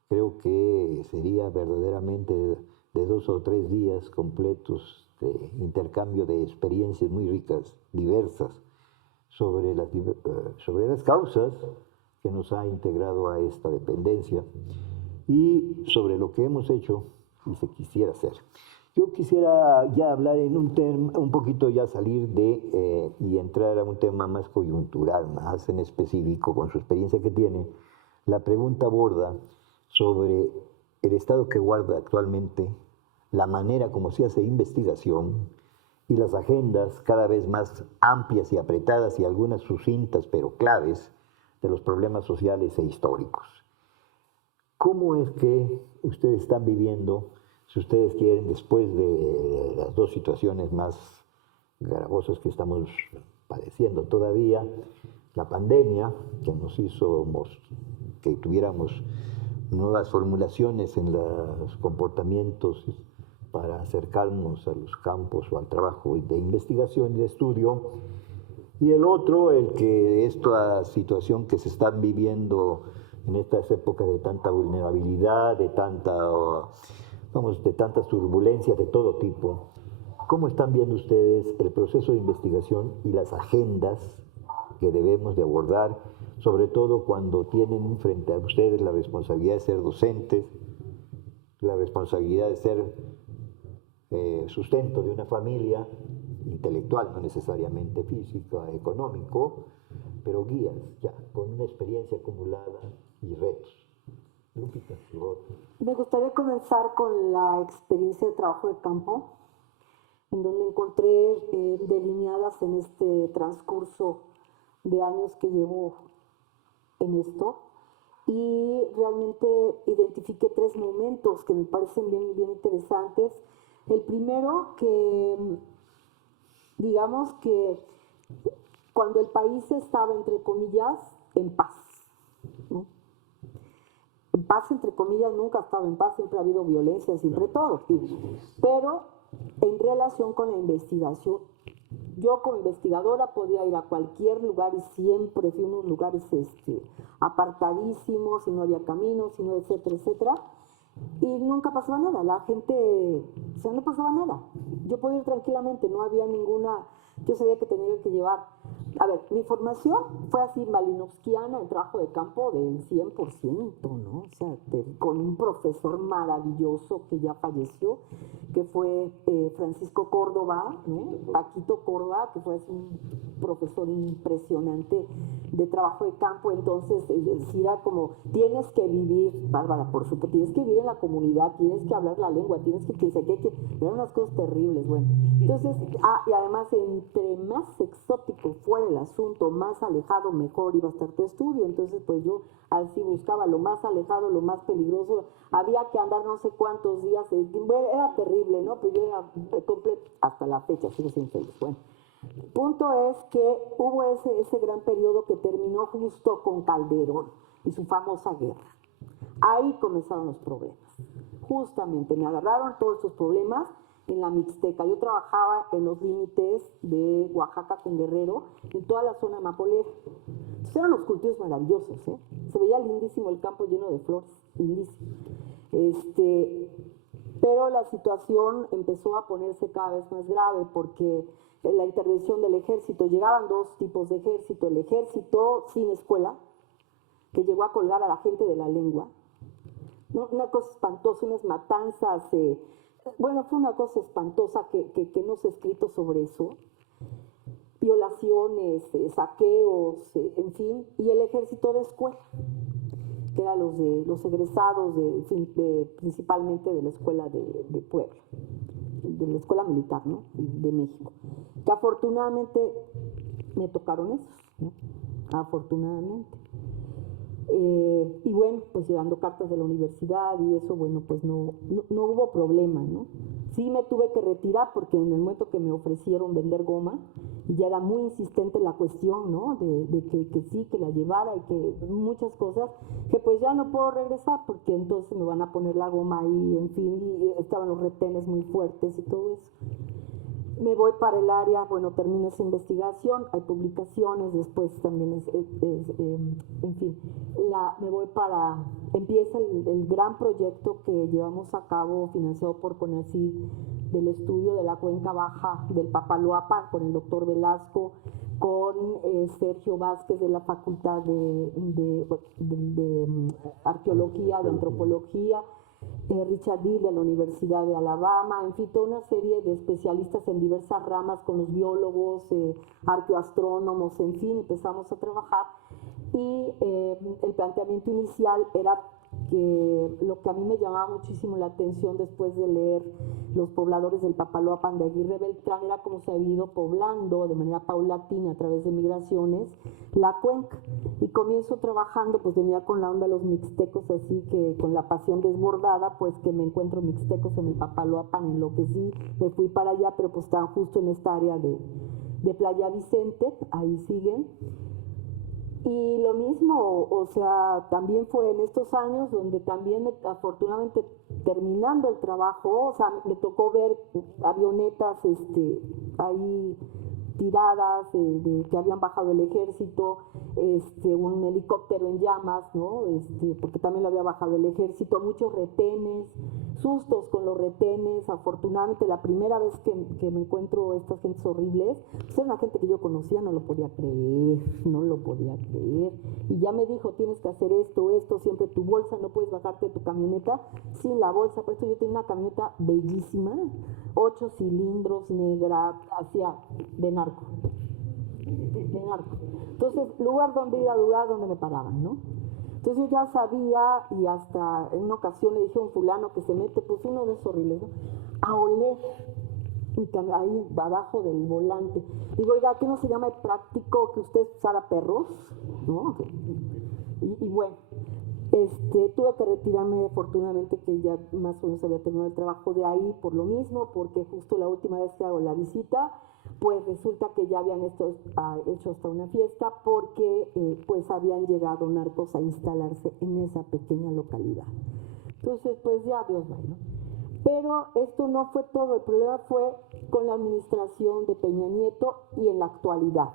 creo que sería verdaderamente de 2 o 3 días completos de intercambio de experiencias muy ricas, diversas, sobre las causas que nos ha integrado a esta dependencia y sobre lo que hemos hecho y se quisiera hacer. Yo quisiera ya hablar en un tema, un poquito ya salir y entrar a un tema más coyuntural, más en específico, con su experiencia que tiene. La pregunta aborda sobre el estado que guarda actualmente, la manera como se hace investigación y las agendas cada vez más amplias y apretadas y algunas sucintas pero claves de los problemas sociales e históricos. ¿Cómo es que ustedes están viviendo, si ustedes quieren, después de las 2 situaciones más gravosas que estamos padeciendo todavía, la pandemia, que nos hizo que tuviéramos nuevas formulaciones en los comportamientos para acercarnos a los campos o al trabajo de investigación y de estudio, y el otro, el que esta situación que se está viviendo en estas épocas de tanta vulnerabilidad, de tantas turbulencias de todo tipo, ¿cómo están viendo ustedes el proceso de investigación y las agendas que debemos de abordar, sobre todo cuando tienen frente a ustedes la responsabilidad de ser docentes, la responsabilidad de ser sustento de una familia intelectual, no necesariamente física, económico, pero guías ya, con una experiencia acumulada y retos? Lupita, me gustaría comenzar con la experiencia de trabajo de campo, en donde encontré delineadas en este transcurso de años que llevo en esto, y realmente identifiqué 3 momentos que me parecen bien, bien interesantes. El primero, que digamos que cuando el país estaba, entre comillas, en paz, ¿no? En paz, entre comillas, nunca ha estado en paz, siempre ha habido violencia, siempre todo. Pero en relación con la investigación, yo como investigadora podía ir a cualquier lugar y siempre fui a unos lugares apartadísimos, y no había caminos, y no, etcétera, etcétera. Y nunca pasaba nada, la gente, o sea, no pasaba nada. Yo podía ir tranquilamente, no había ninguna, yo sabía que tenía que llevar. A ver, mi formación fue así malinowskiana, el trabajo de campo del 100%, ¿no? O sea, con un profesor maravilloso que ya falleció, que fue Francisco Córdoba, ¿no? Paquito Córdoba, que fue así un profesor impresionante de trabajo de campo. Entonces, era como, tienes que vivir, Bárbara, por supuesto, tienes que vivir en la comunidad, tienes que hablar la lengua, tienes que eran unas cosas terribles, bueno. Entonces, y además, entre más exótico fuera el asunto, más alejado, mejor iba a estar tu estudio. Entonces, pues yo así buscaba lo más alejado, lo más peligroso. Había que andar no sé cuántos días, bueno, era terrible, ¿no? Pero yo era completo, hasta la fecha, sigo sin feliz. Bueno, el punto es que hubo ese gran periodo que terminó justo con Calderón y su famosa guerra. Ahí comenzaron los problemas. Justamente me agarraron todos estos problemas en la Mixteca. Yo trabajaba en los límites de Oaxaca con Guerrero, en toda la zona mapolera. Entonces eran los cultivos maravillosos, ¿eh? Se veía lindísimo el campo lleno de flores, lindísimo. Pero la situación empezó a ponerse cada vez más grave porque la intervención del ejército, llegaban 2 tipos de ejército: el ejército sin escuela, que llegó a colgar a la gente de la lengua, ¿no? Una cosa espantosa, unas matanzas, bueno, fue una cosa espantosa que no se ha escrito sobre eso. violaciones, saqueos, en fin, y el ejército de escuela, que eran los egresados principalmente de la escuela de Puebla, de la escuela militar, ¿no? De México, que afortunadamente me tocaron esos, ¿no? Afortunadamente. Y bueno, pues llevando cartas de la universidad y eso, bueno, pues no hubo problema, ¿no? Sí me tuve que retirar porque en el momento que me ofrecieron vender goma, y ya era muy insistente la cuestión, ¿no? De que sí, que la llevara y que muchas cosas, que pues ya no puedo regresar porque entonces me van a poner la goma ahí, en fin, y estaban los retenes muy fuertes y todo eso. Me voy para el área, bueno, termino esa investigación, hay publicaciones, después también en fin, me voy para, empieza el gran proyecto que llevamos a cabo, financiado por CONACYT, del estudio de la cuenca baja del Papaloapan, con el doctor Velasco, con Sergio Vázquez de la Facultad de Arqueología, de Antropología, Richard Dill de la Universidad de Alabama, en fin, toda una serie de especialistas en diversas ramas con los biólogos, arqueoastrónomos, en fin, empezamos a trabajar y el planteamiento inicial era que lo que a mí me llamaba muchísimo la atención después de leer Los pobladores del Papaloapan de Aguirre Beltrán era cómo se había ido poblando de manera paulatina a través de migraciones la cuenca. Y comienzo trabajando, pues venía con la onda de los mixtecos, así que con la pasión desbordada, pues que me encuentro mixtecos en el Papaloapan, enloquecí, me fui para allá, pero pues estaban justo en esta área de Playa Vicente, ahí siguen. Y lo mismo, o sea, también fue en estos años donde también afortunadamente terminando el trabajo, o sea, me tocó ver avionetas ahí tiradas, que habían bajado el ejército, un helicóptero en llamas, ¿no? Porque también lo había bajado el ejército, muchos retenes, sustos con los retenes. Afortunadamente la primera vez que me encuentro estas gentes horribles, pues era una gente que yo conocía, no lo podía creer, y ya me dijo, tienes que hacer esto, siempre tu bolsa, no puedes bajarte de tu camioneta sin la bolsa. Por eso yo tenía una camioneta bellísima, 8 cilindros, negra, hacia de narco. Entonces, lugar donde iba a durar, donde me paraban, ¿no? Entonces yo ya sabía, y hasta en una ocasión le dije a un fulano que se mete, pues uno de esos horribles, ¿no? A oler ahí abajo del volante. Digo, oiga, ¿qué no se llama práctico que usted usara perros? ¿No? Y bueno, tuve que retirarme, afortunadamente que ya más o menos había terminado el trabajo de ahí por lo mismo, porque justo la última vez que hago la visita, pues resulta que ya habían hecho hasta una fiesta porque pues habían llegado narcos a instalarse en esa pequeña localidad. Entonces, pues ya Dios va, ¿no? Pero esto no fue todo, el problema fue con la administración de Peña Nieto y en la actualidad.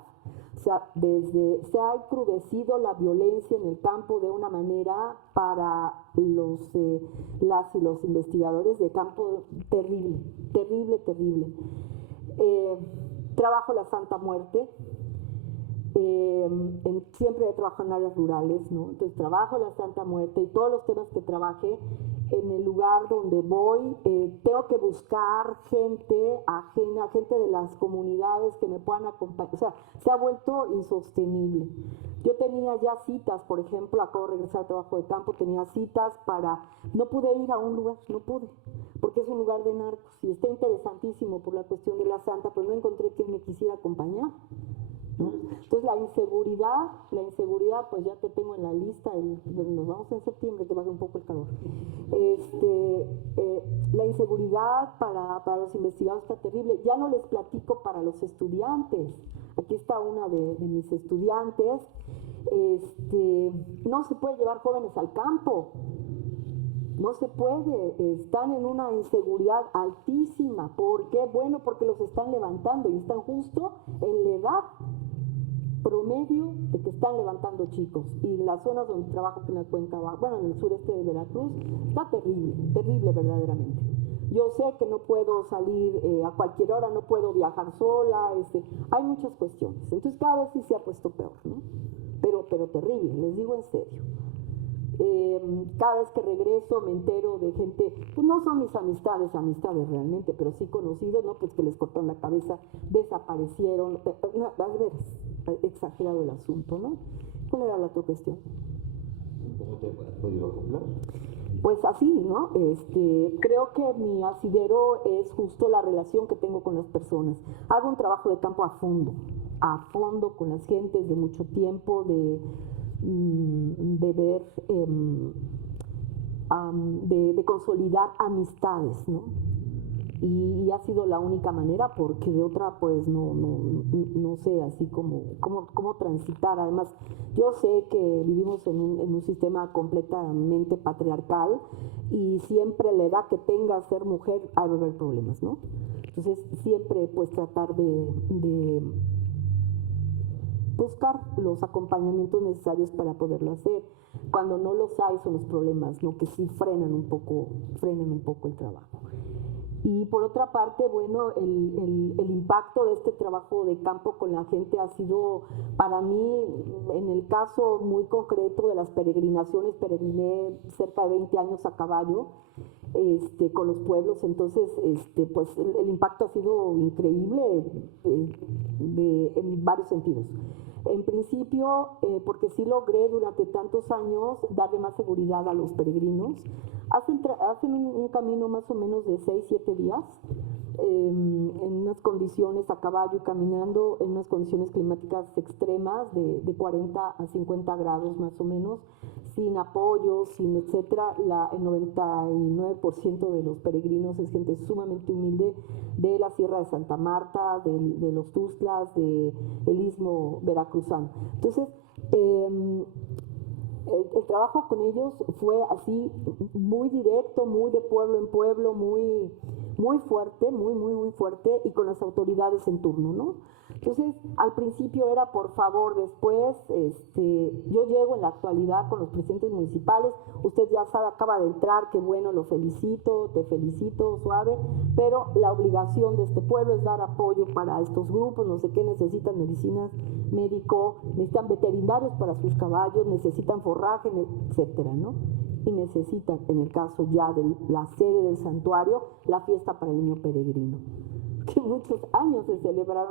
O sea, se ha encrudecido la violencia en el campo de una manera para las y los investigadores de campo terrible. Trabajo la Santa Muerte, siempre he trabajado en áreas rurales, ¿no? Entonces trabajo la Santa Muerte y todos los temas que trabajé en el lugar donde voy, tengo que buscar gente ajena, gente de las comunidades que me puedan acompañar. O sea, se ha vuelto insostenible. Yo tenía ya citas, por ejemplo, acabo de regresar al trabajo de campo, tenía citas no pude ir a un lugar, no pude, porque es un lugar de narcos y está interesantísimo por la cuestión de la Santa, pero no encontré quien me quisiera acompañar, ¿no? Entonces la inseguridad, pues ya te tengo en la lista, nos vamos en septiembre, que baje un poco el calor. La inseguridad para los investigadores está terrible. Ya no les platico para los estudiantes. Aquí está una de mis estudiantes. No se puede llevar jóvenes al campo. No se puede, están en una inseguridad altísima. ¿Por qué? Bueno, porque los están levantando y están justo en la edad promedio de que están levantando chicos. Y las zonas donde trabajo, que en la cuenca, bueno, en el sureste de Veracruz, está terrible verdaderamente. Yo sé que no puedo salir a cualquier hora, no puedo viajar sola, hay muchas cuestiones. Entonces cada vez sí se ha puesto peor, ¿no? Pero terrible, les digo en serio. Cada vez que regreso me entero de gente, pues no son mis amistades realmente, pero sí conocidos, ¿no? Pues que les cortaron la cabeza, desaparecieron, a ver, exagerado el asunto, ¿no? ¿Cuál era la otra cuestión? ¿Cómo te has podido acoplar? Pues así, ¿no? Creo que mi asidero es justo la relación que tengo con las personas. Hago un trabajo de campo a fondo con las gentes de mucho tiempo, de ver, de consolidar amistades, ¿no? Y ha sido la única manera, porque de otra pues no sé así cómo transitar. Además, yo sé que vivimos en un sistema completamente patriarcal y siempre la edad que tenga ser mujer va a haber problemas, ¿no? Entonces siempre pues tratar de buscar los acompañamientos necesarios para poderlo hacer. Cuando no los hay son los problemas, ¿no? Que sí frenan un poco el trabajo. Y por otra parte, bueno, el impacto de este trabajo de campo con la gente ha sido, para mí, en el caso muy concreto de las peregrinaciones, peregriné cerca de 20 años a caballo, con los pueblos, entonces, pues el impacto ha sido increíble en varios sentidos. En principio, porque sí logré durante tantos años darle más seguridad a los peregrinos. Hacen un camino más o menos de 6-7 días, en unas condiciones a caballo y caminando, en unas condiciones climáticas extremas de 40 a 50 grados más o menos, sin apoyo, sin etcétera. El 99% de los peregrinos es gente sumamente humilde de la Sierra de Santa Marta, de los Tuxtlas, del Istmo Veracruzano. Entonces, el trabajo con ellos fue así, muy directo, muy de pueblo en pueblo, muy fuerte, muy fuerte, y con las autoridades en turno, ¿no? Entonces, al principio era por favor, después, yo llego en la actualidad con los presidentes municipales, usted ya sabe, acaba de entrar, qué bueno, lo felicito, te felicito, suave, pero la obligación de este pueblo es dar apoyo para estos grupos, no sé qué, necesitan medicinas, médico, necesitan veterinarios para sus caballos, necesitan forraje, etcétera, ¿no? Y necesitan, en el caso ya de la sede del santuario, la fiesta para el niño peregrino, que muchos años se celebra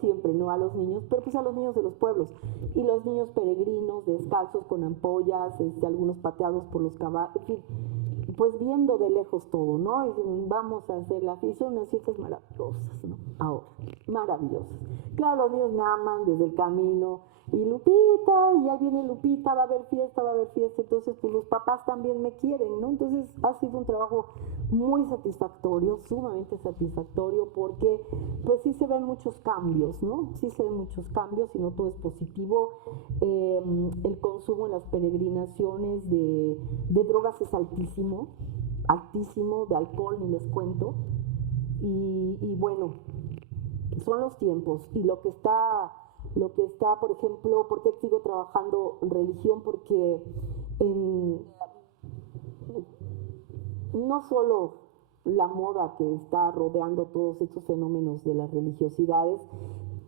siempre, no a los niños, pero pues a los niños de los pueblos, y los niños peregrinos descalzos con ampollas, algunos pateados por los caballos, en fin, pues viendo de lejos todo, ¿no? Y vamos a hacer la fiesta, son unas fiestas maravillosas, ¿no? Ahora, maravillosas. Claro, los niños me aman desde el camino, y Lupita, y ya viene Lupita, va a haber fiesta, entonces pues los papás también me quieren, ¿no? Entonces ha sido un trabajo muy satisfactorio, sumamente satisfactorio, porque pues sí se ven muchos cambios, ¿no? Sí se ven muchos cambios y no todo es positivo. El consumo en las peregrinaciones de drogas es altísimo, de alcohol ni les cuento, y bueno, son los tiempos, y lo que está, por ejemplo, ¿por qué sigo trabajando en religión? Porque no solo la moda que está rodeando todos estos fenómenos de las religiosidades,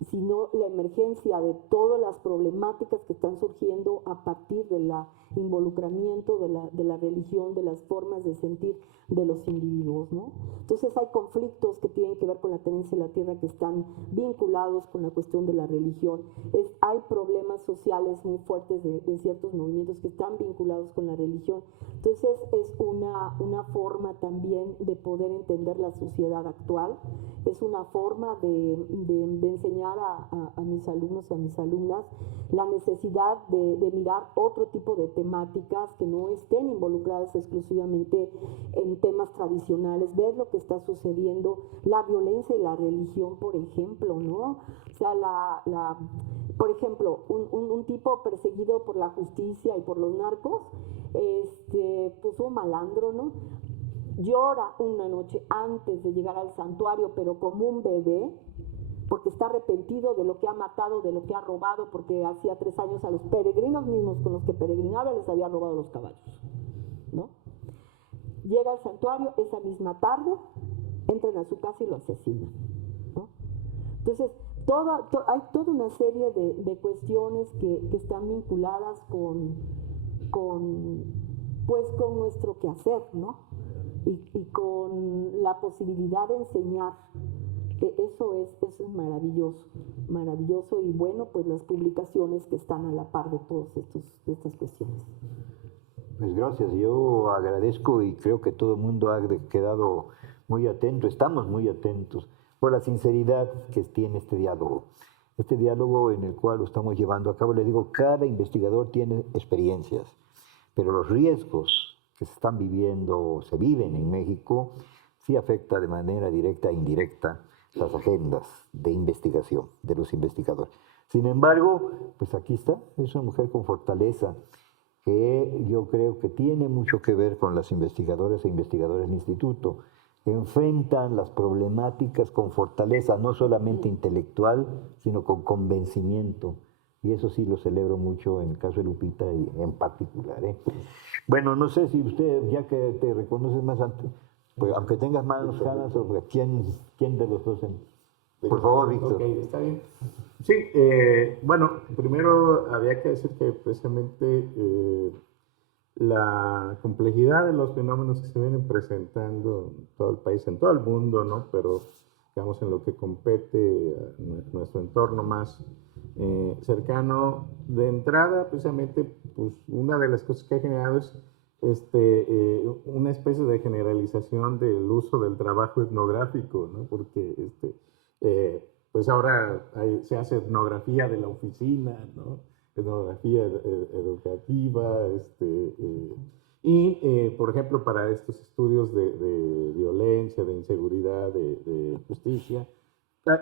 sino la emergencia de todas las problemáticas que están surgiendo a partir del involucramiento de la religión, de las formas de sentir de los individuos, ¿no? Entonces hay conflictos que tienen que ver con la tenencia de la tierra que están vinculados con la cuestión de la religión. Hay problemas sociales muy fuertes de ciertos movimientos que están vinculados con la religión. Entonces es una forma también de poder entender la sociedad actual, es una forma de enseñar a mis alumnos y a mis alumnas la necesidad de mirar otro tipo de temáticas que no estén involucradas exclusivamente en temas tradicionales, ver lo que está sucediendo, la violencia y la religión, por ejemplo, ¿no? O sea, por ejemplo, un tipo perseguido por la justicia y por los narcos, pues un malandro, ¿no? Llora una noche antes de llegar al santuario, pero como un bebé, porque está arrepentido de lo que ha matado, de lo que ha robado, porque hacía 3 años a los peregrinos mismos con los que peregrinaba les había robado los caballos, ¿no? Llega al santuario, esa misma tarde, entran a su casa y lo asesinan, ¿no? Entonces, hay toda una serie de cuestiones que están vinculadas con pues, con nuestro quehacer, ¿no? Y con la posibilidad de enseñar. Eso es maravilloso, maravilloso, y bueno, pues las publicaciones que están a la par de estas cuestiones. Pues gracias, yo agradezco y creo que todo el mundo ha quedado muy atento, estamos muy atentos por la sinceridad que tiene este diálogo en el cual lo estamos llevando a cabo. Le digo, cada investigador tiene experiencias, pero los riesgos que se están viviendo, se viven en México, sí afecta de manera directa e indirecta las agendas de investigación de los investigadores. Sin embargo, pues aquí está, es una mujer con fortaleza, que yo creo que tiene mucho que ver con las investigadoras e investigadores del instituto. Enfrentan las problemáticas con fortaleza, no solamente intelectual, sino con convencimiento. Y eso sí lo celebro mucho en el caso de Lupita y en particular. Bueno, no sé si usted, ya que te reconoces más antes, pues aunque tengas manos ganas, ¿quién de los dos? Por favor, Víctor. Ok, está bien. Sí, bueno, primero había que decir que precisamente la complejidad de los fenómenos que se vienen presentando en todo el país, en todo el mundo, ¿no? Pero, digamos, en lo que compete a nuestro entorno más cercano, de entrada, precisamente, pues una de las cosas que ha generado es una especie de generalización del uso del trabajo etnográfico, ¿no? Porque pues ahora se hace etnografía de la oficina, ¿no? Etnografía educativa, y por ejemplo para estos estudios de violencia, de inseguridad, de justicia,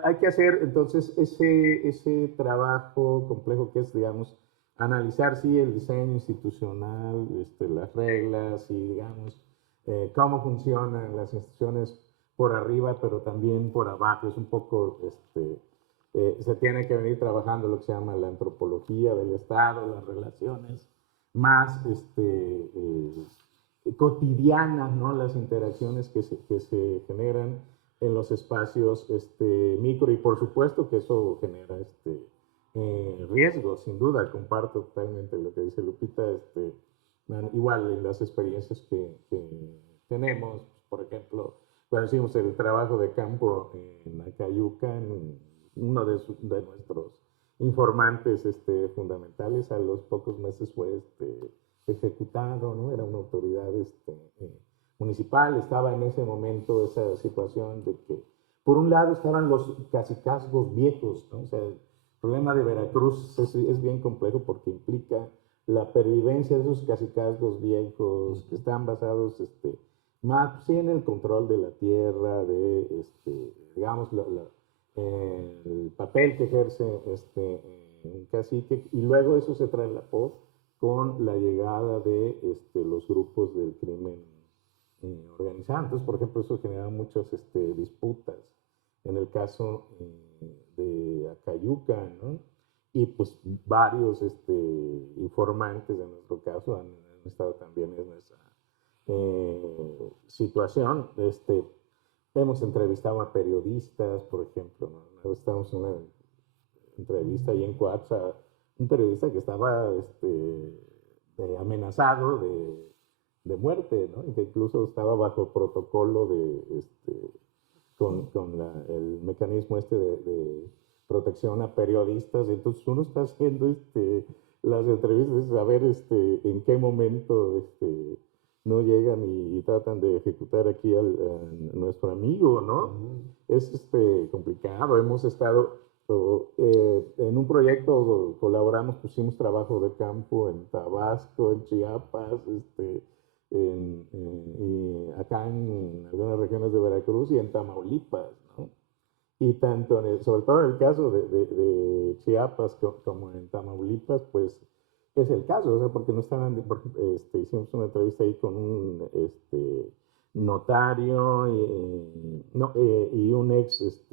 hay que hacer entonces ese trabajo complejo que es, digamos, analizar, sí, el diseño institucional, las reglas y, digamos, cómo funcionan las instituciones por arriba, pero también por abajo. Es un poco, se tiene que venir trabajando lo que se llama la antropología del Estado, las relaciones más cotidianas, ¿no? Las interacciones que se generan en los espacios micro, y por supuesto que eso genera riesgos, sin duda. Comparto totalmente lo que dice Lupita. Igual en las experiencias que tenemos, por ejemplo, cuando hicimos el trabajo de campo en Acayuca, uno de nuestros informantes fundamentales a los pocos meses fue ejecutado, ¿no? Era una autoridad municipal. Estaba en ese momento esa situación de que, por un lado, estaban los cacicazgos viejos, ¿no? O sea, el problema de Veracruz es bien complejo porque implica la pervivencia de esos cacicazgos viejos que están basados más sí en el control de la tierra, de digamos, el papel que ejerce un cacique, y luego eso se traslapó con la llegada de los grupos del crimen organizado. Entonces, por ejemplo, eso genera muchas disputas. En el caso de Acayuca, ¿no? Y pues varios informantes, en nuestro caso, han estado también en esa situación. Hemos entrevistado a periodistas, por ejemplo, ¿no? Estamos en una entrevista ahí en Coatza, un periodista que estaba amenazado de muerte, ¿no? Y que incluso estaba bajo protocolo con el mecanismo de protección a periodistas. Y entonces uno está haciendo las entrevistas, a ver en qué momento no llegan y tratan de ejecutar aquí a nuestro amigo, ¿no? Es complicado. Hemos estado en un proyecto, colaboramos, pusimos trabajo de campo en Tabasco, en Chiapas, y acá en algunas regiones de Veracruz y en Tamaulipas, ¿no? Y tanto, sobre todo en el caso de Chiapas como en Tamaulipas, pues es el caso, o sea, porque no estaban, hicimos una entrevista ahí con un notario y un ex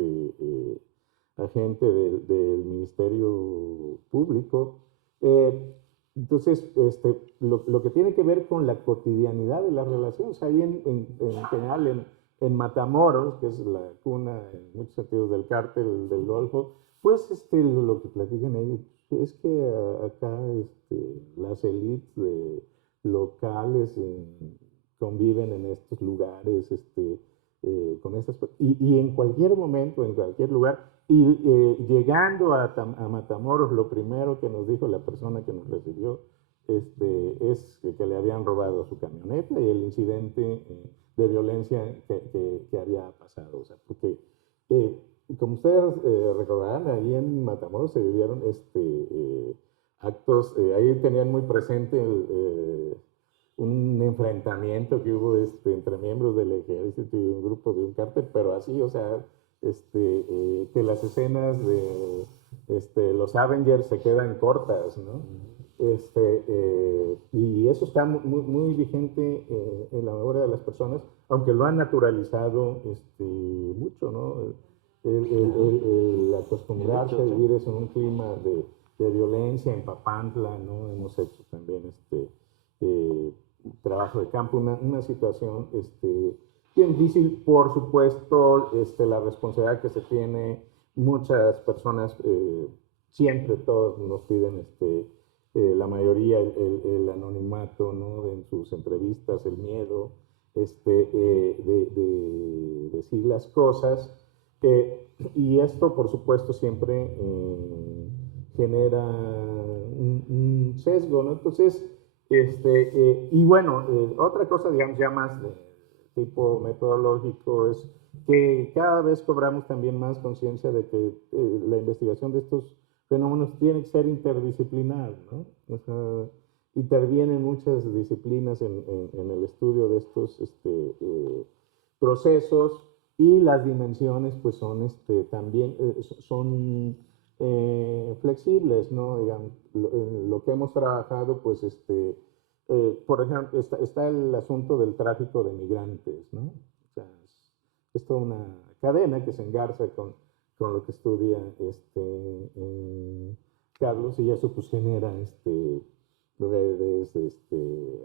agente del Ministerio Público. Entonces, lo que tiene que ver con la cotidianidad de las relaciones, ahí en general en Matamoros, que es la cuna en muchos sentidos del cártel del Golfo, pues lo que platican ellos es que acá las élites locales conviven en estos lugares con estas y en cualquier momento, en cualquier lugar, y llegando a Matamoros, lo primero que nos dijo la persona que nos recibió es que le habían robado su camioneta y el incidente de violencia que había pasado. O sea, porque, como ustedes recordarán, ahí en Matamoros se vivieron actos, ahí tenían muy presente un enfrentamiento que hubo entre miembros del ejército y un grupo de un cártel, pero así, o sea, que las escenas de los Avengers se quedan cortas, ¿no? Y eso está muy, muy vigente en la memoria de las personas, aunque lo han naturalizado mucho, ¿no? El acostumbrarse a vivir eso en un clima de violencia en Papantla, ¿no? Hemos hecho también trabajo de campo, una situación bien difícil, por supuesto, la responsabilidad que se tiene, muchas personas, siempre todos nos piden, la mayoría, el anonimato, ¿no? En sus entrevistas, el miedo de decir las cosas, y esto, por supuesto, siempre genera un sesgo, ¿no? Entonces, y bueno, otra cosa, digamos, ya más de tipo metodológico es que cada vez cobramos también más conciencia de que la investigación de estos fenómenos tiene que ser interdisciplinar, ¿no? O sea, intervienen muchas disciplinas en el estudio de estos procesos y las dimensiones pues son también son flexibles, ¿no? Digamos, lo que hemos trabajado pues por ejemplo, está el asunto del tráfico de migrantes, ¿no? O sea, es toda una cadena que se engarza con lo que estudia Carlos, y eso pues genera redes,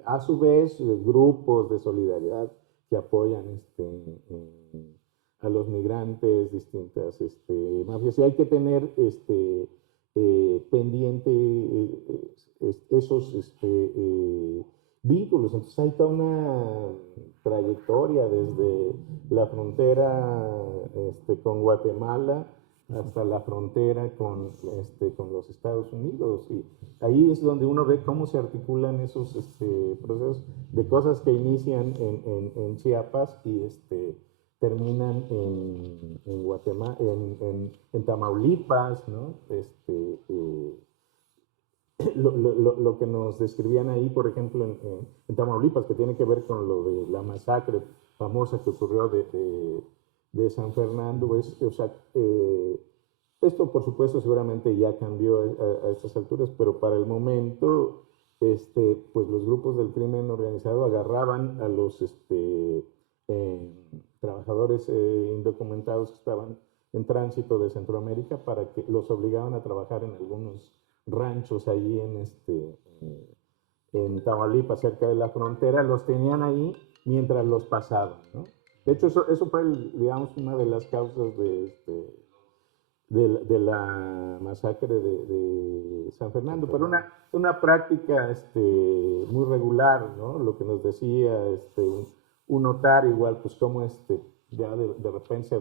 a su vez grupos de solidaridad que apoyan a los migrantes, distintas mafias, y hay que tener pendiente esos vínculos. Entonces hay toda una trayectoria desde la frontera con Guatemala hasta la frontera con los Estados Unidos. Y ahí es donde uno ve cómo se articulan esos procesos de cosas que inician en Chiapas y terminan en Guatemala, en Tamaulipas, ¿no? Lo que nos describían ahí, por ejemplo, en Tamaulipas, que tiene que ver con lo de la masacre famosa que ocurrió de San Fernando, o sea, esto por supuesto seguramente ya cambió a estas alturas, pero para el momento, pues los grupos del crimen organizado agarraban a los trabajadores indocumentados que estaban en tránsito de Centroamérica para que los obligaban a trabajar en algunos ranchos ahí en Tamaulipas, cerca de la frontera, los tenían ahí mientras los pasaban, ¿no? De hecho, eso fue, digamos, una de las causas de la masacre de San Fernando, pero una práctica muy regular, ¿no? Lo que nos decía un notario, igual, pues como ya de repente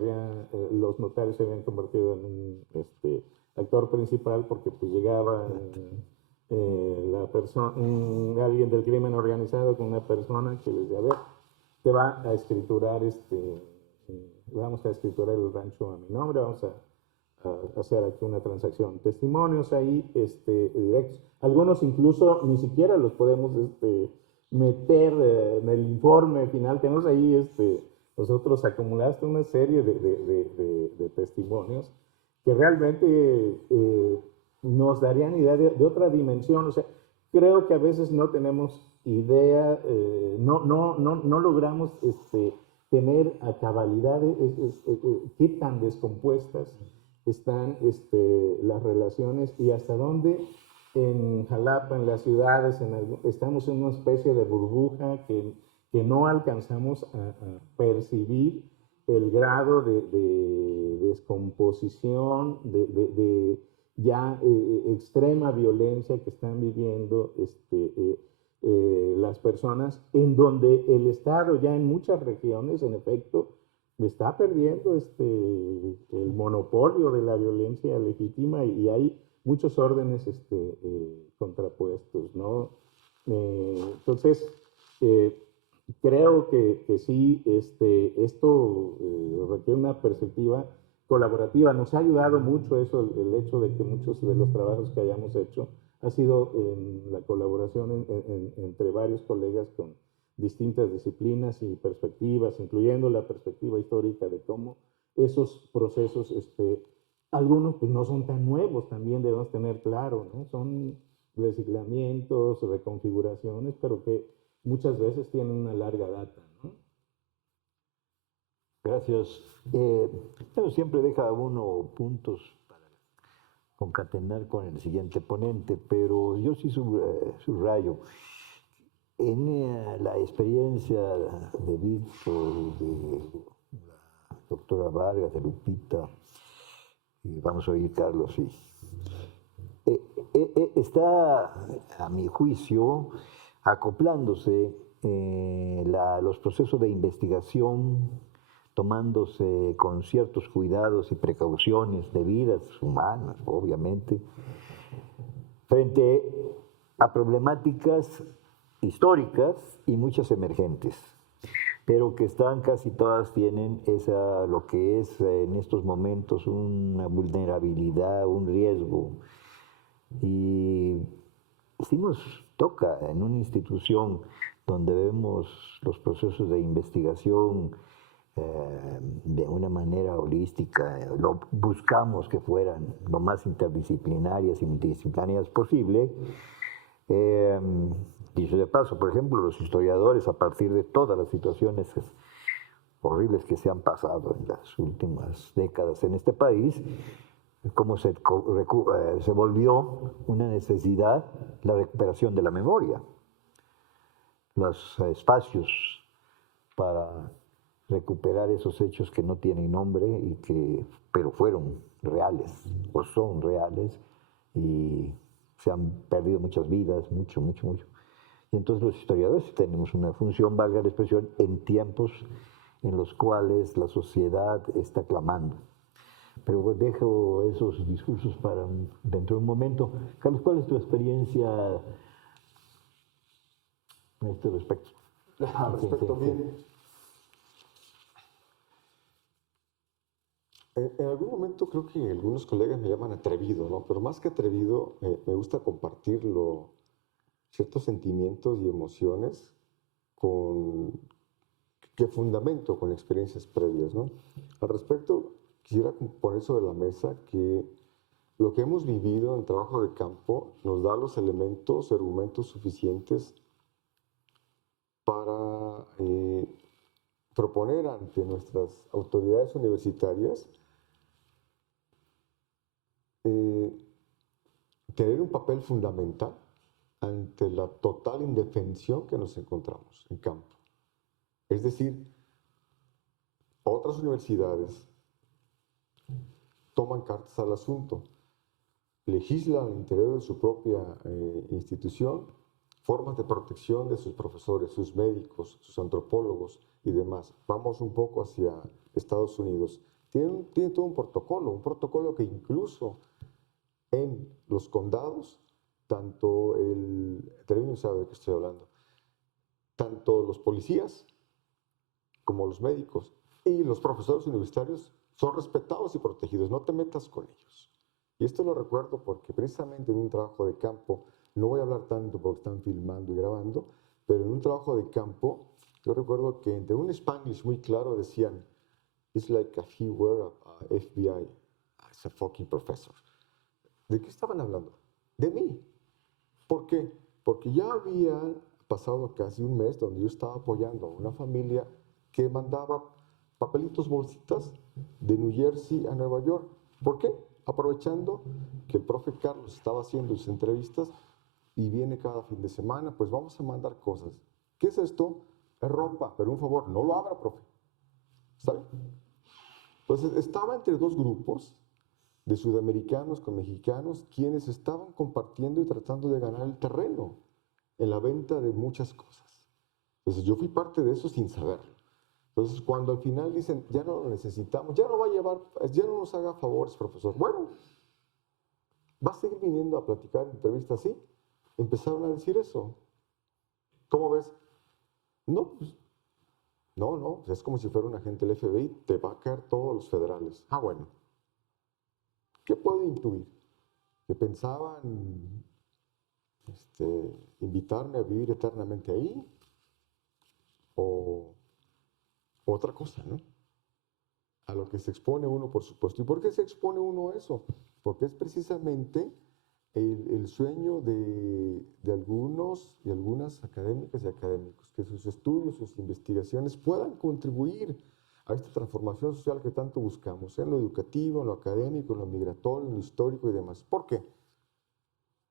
los notarios se habían convertido en un actor principal, porque pues llegaba la persona, alguien del crimen organizado con una persona que les decía, a ver, te va a escriturar vamos a escriturar el rancho a mi nombre, vamos a hacer aquí una transacción. Testimonios ahí directos. Algunos incluso ni siquiera los podemos meter en el informe final. Tenemos ahí nosotros acumulaste una serie de testimonios que realmente nos darían idea de otra dimensión. O sea, creo que a veces no tenemos idea, no logramos tener a cabalidad qué tan descompuestas están las relaciones y hasta dónde en Jalapa, en las ciudades, estamos en una especie de burbuja que no alcanzamos a percibir el grado de descomposición, ya extrema violencia que están viviendo las personas, en donde el Estado ya en muchas regiones, en efecto, está perdiendo el monopolio de la violencia legítima y hay muchos órdenes contrapuestos, ¿no? Entonces, creo que sí, esto requiere una perspectiva colaborativa. Nos ha ayudado mucho eso, el hecho de que muchos de los trabajos que hayamos hecho ha sido en la colaboración entre varios colegas con distintas disciplinas y perspectivas, incluyendo la perspectiva histórica de cómo esos procesos, algunos pues no son tan nuevos, también debemos tener claro, ¿no? Son reciclamientos, reconfiguraciones, pero que muchas veces tienen una larga data, ¿no? Gracias. Pero siempre deja uno puntos para concatenar con el siguiente ponente, pero yo sí subrayo. En la experiencia de Víctor, de la doctora Vargas, de Lupita, y vamos a oír Carlos, sí. Está, a mi juicio, acoplándose los procesos de investigación, tomándose con ciertos cuidados y precauciones de vidas humanas, obviamente, frente a problemáticas históricas y muchas emergentes, pero que están casi todas tienen lo que es en estos momentos una vulnerabilidad, un riesgo. Y si nos toca en una institución donde vemos los procesos de investigación de una manera holística, buscamos que fueran lo más interdisciplinarias y multidisciplinarias posible. Dicho de paso, por ejemplo, los historiadores, a partir de todas las situaciones horribles que se han pasado en las últimas décadas en este país, cómo se volvió una necesidad la recuperación de la memoria, los espacios para recuperar esos hechos que no tienen nombre pero fueron reales o son reales y se han perdido muchas vidas, mucho. Y entonces los historiadores tenemos una función, valga la expresión, en tiempos en los cuales la sociedad está clamando. Pero pues dejo esos discursos para dentro de un momento. Carlos, ¿cuál es tu experiencia en este respecto? Respecto bien. En algún momento creo que algunos colegas me llaman atrevido, ¿no? Pero más que atrevido, me gusta compartir ciertos sentimientos y emociones que fundamento con experiencias previas, ¿no? Al respecto, quisiera poner sobre la mesa que lo que hemos vivido en trabajo de campo nos da los elementos y argumentos suficientes para proponer ante nuestras autoridades universitarias tener un papel fundamental ante la total indefensión que nos encontramos en campo. Es decir, otras universidades toman cartas al asunto, legislan al interior de su propia institución formas de protección de sus profesores, sus médicos, sus antropólogos y demás. Vamos un poco hacia Estados Unidos. Tienen todo un protocolo que incluso en los condados, tanto Treviño sabe de qué estoy hablando, tanto los policías como los médicos y los profesores universitarios son respetados y protegidos, no te metas con ellos. Y esto lo recuerdo porque precisamente en un trabajo de campo, no voy a hablar tanto porque están filmando y grabando, pero en un trabajo de campo, yo recuerdo que entre un Spanglish muy claro decían, it's like if he were a FBI, as a fucking professor. ¿De qué estaban hablando? De mí. ¿Por qué? Porque ya había pasado casi un mes donde yo estaba apoyando a una familia que mandaba papelitos, bolsitas de New Jersey a Nueva York. ¿Por qué? Aprovechando que el profe Carlos estaba haciendo sus entrevistas y viene cada fin de semana, pues vamos a mandar cosas. ¿Qué es esto? Es ropa, pero un favor, no lo abra, profe. ¿Sabe? Entonces estaba entre dos grupos de sudamericanos con mexicanos, quienes estaban compartiendo y tratando de ganar el terreno en la venta de muchas cosas. Entonces yo fui parte de eso sin saberlo. Entonces cuando al final dicen, ya no lo necesitamos, ya no va a llevar, ya no nos haga favores, profesor. Bueno, ¿va a seguir viniendo a platicar en entrevistas así? Empezaron a decir eso. ¿Cómo ves? No, pues, no, es como si fuera un agente del FBI, te va a caer todos los federales. Ah, bueno. ¿Qué puedo intuir? Que pensaban invitarme a vivir eternamente ahí, o otra cosa, ¿no? A lo que se expone uno, por supuesto. ¿Y por qué se expone uno a eso? Porque es precisamente el sueño de algunos y algunas académicas y académicos, que sus estudios, sus investigaciones puedan contribuir a esta transformación social que tanto buscamos, en lo educativo, en lo académico, en lo migratorio, en lo histórico y demás. ¿Por qué?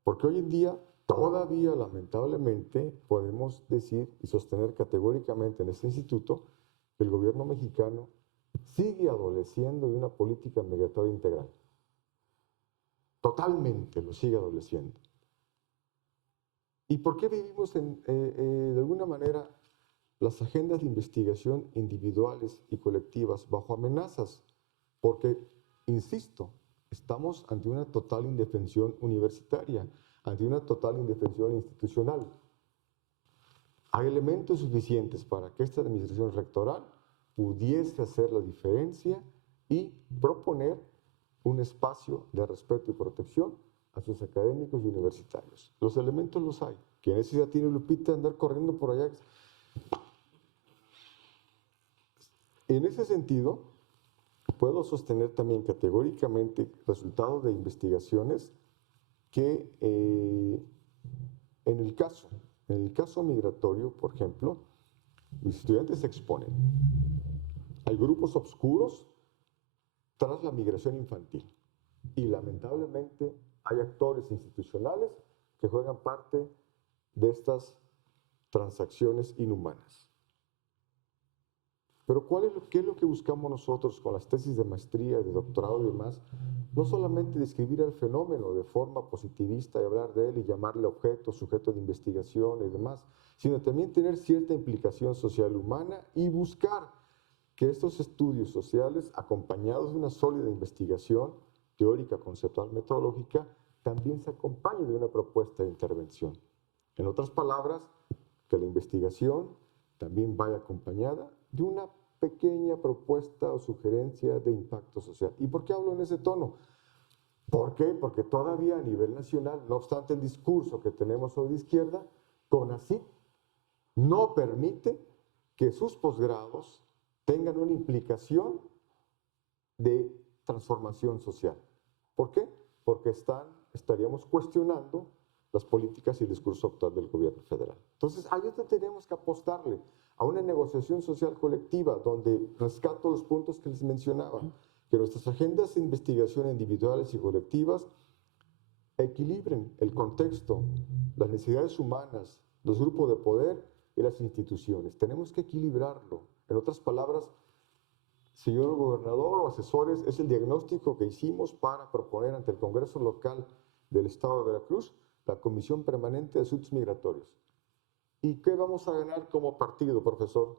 Porque hoy en día, todavía lamentablemente, podemos decir y sostener categóricamente en este instituto que el gobierno mexicano sigue adoleciendo de una política migratoria integral. Totalmente lo sigue adoleciendo. ¿Y por qué vivimos de alguna manera las agendas de investigación individuales y colectivas bajo amenazas? Porque, insisto, estamos ante una total indefensión universitaria, ante una total indefensión institucional. Hay elementos suficientes para que esta administración rectoral pudiese hacer la diferencia y proponer un espacio de respeto y protección a sus académicos y universitarios. Los elementos los hay. ¿Qué necesidad tiene Lupita de andar corriendo por allá? En ese sentido, puedo sostener también categóricamente resultados de investigaciones que en el caso migratorio, por ejemplo, mis estudiantes exponen. Hay grupos oscuros tras la migración infantil y lamentablemente hay actores institucionales que juegan parte de estas transacciones inhumanas. Pero ¿qué es lo que buscamos nosotros con las tesis de maestría, de doctorado y demás? No solamente describir el fenómeno de forma positivista y hablar de él y llamarle objeto, sujeto de investigación y demás, sino también tener cierta implicación social humana y buscar que estos estudios sociales, acompañados de una sólida investigación teórica, conceptual, metodológica, también se acompañen de una propuesta de intervención. En otras palabras, que la investigación también vaya acompañada de una pequeña propuesta o sugerencia de impacto social. ¿Y por qué hablo en ese tono? ¿Por qué? Porque todavía a nivel nacional, no obstante el discurso que tenemos hoy de izquierda, CONACYT no permite que sus posgrados tengan una implicación de transformación social. ¿Por qué? Porque estaríamos cuestionando las políticas y el discurso actual del gobierno federal. Entonces, ahí es donde tenemos que apostarle a una negociación social colectiva, donde rescato los puntos que les mencionaba, que nuestras agendas de investigación individuales y colectivas equilibren el contexto, las necesidades humanas, los grupos de poder y las instituciones. Tenemos que equilibrarlo. En otras palabras, señor gobernador o asesores, es el diagnóstico que hicimos para proponer ante el Congreso Local del Estado de Veracruz la Comisión Permanente de Asuntos Migratorios. ¿Y qué vamos a ganar como partido, profesor?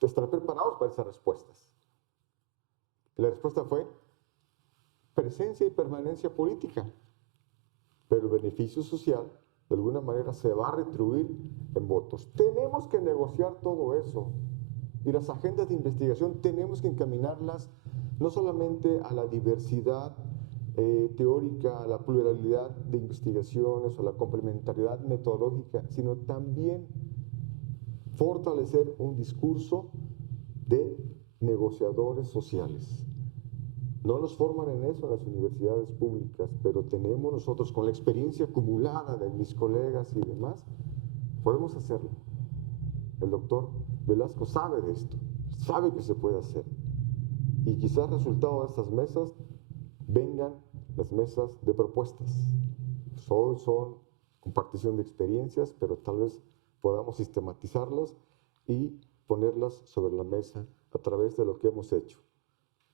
Estar preparados para esas respuestas. La respuesta fue presencia y permanencia política, pero el beneficio social de alguna manera se va a retribuir en votos. Tenemos que negociar todo eso. Y las agendas de investigación tenemos que encaminarlas no solamente a la diversidad teórica, a la pluralidad de investigaciones o la complementariedad metodológica, sino también fortalecer un discurso de negociadores sociales. No nos forman en eso las universidades públicas, pero tenemos nosotros, con la experiencia acumulada de mis colegas y demás, podemos hacerlo. El doctor Velasco sabe de esto, sabe que se puede hacer. Y quizás resultado de estas mesas vengan las mesas de propuestas. Hoy son compartición de experiencias, pero tal vez podamos sistematizarlas y ponerlas sobre la mesa a través de lo que hemos hecho.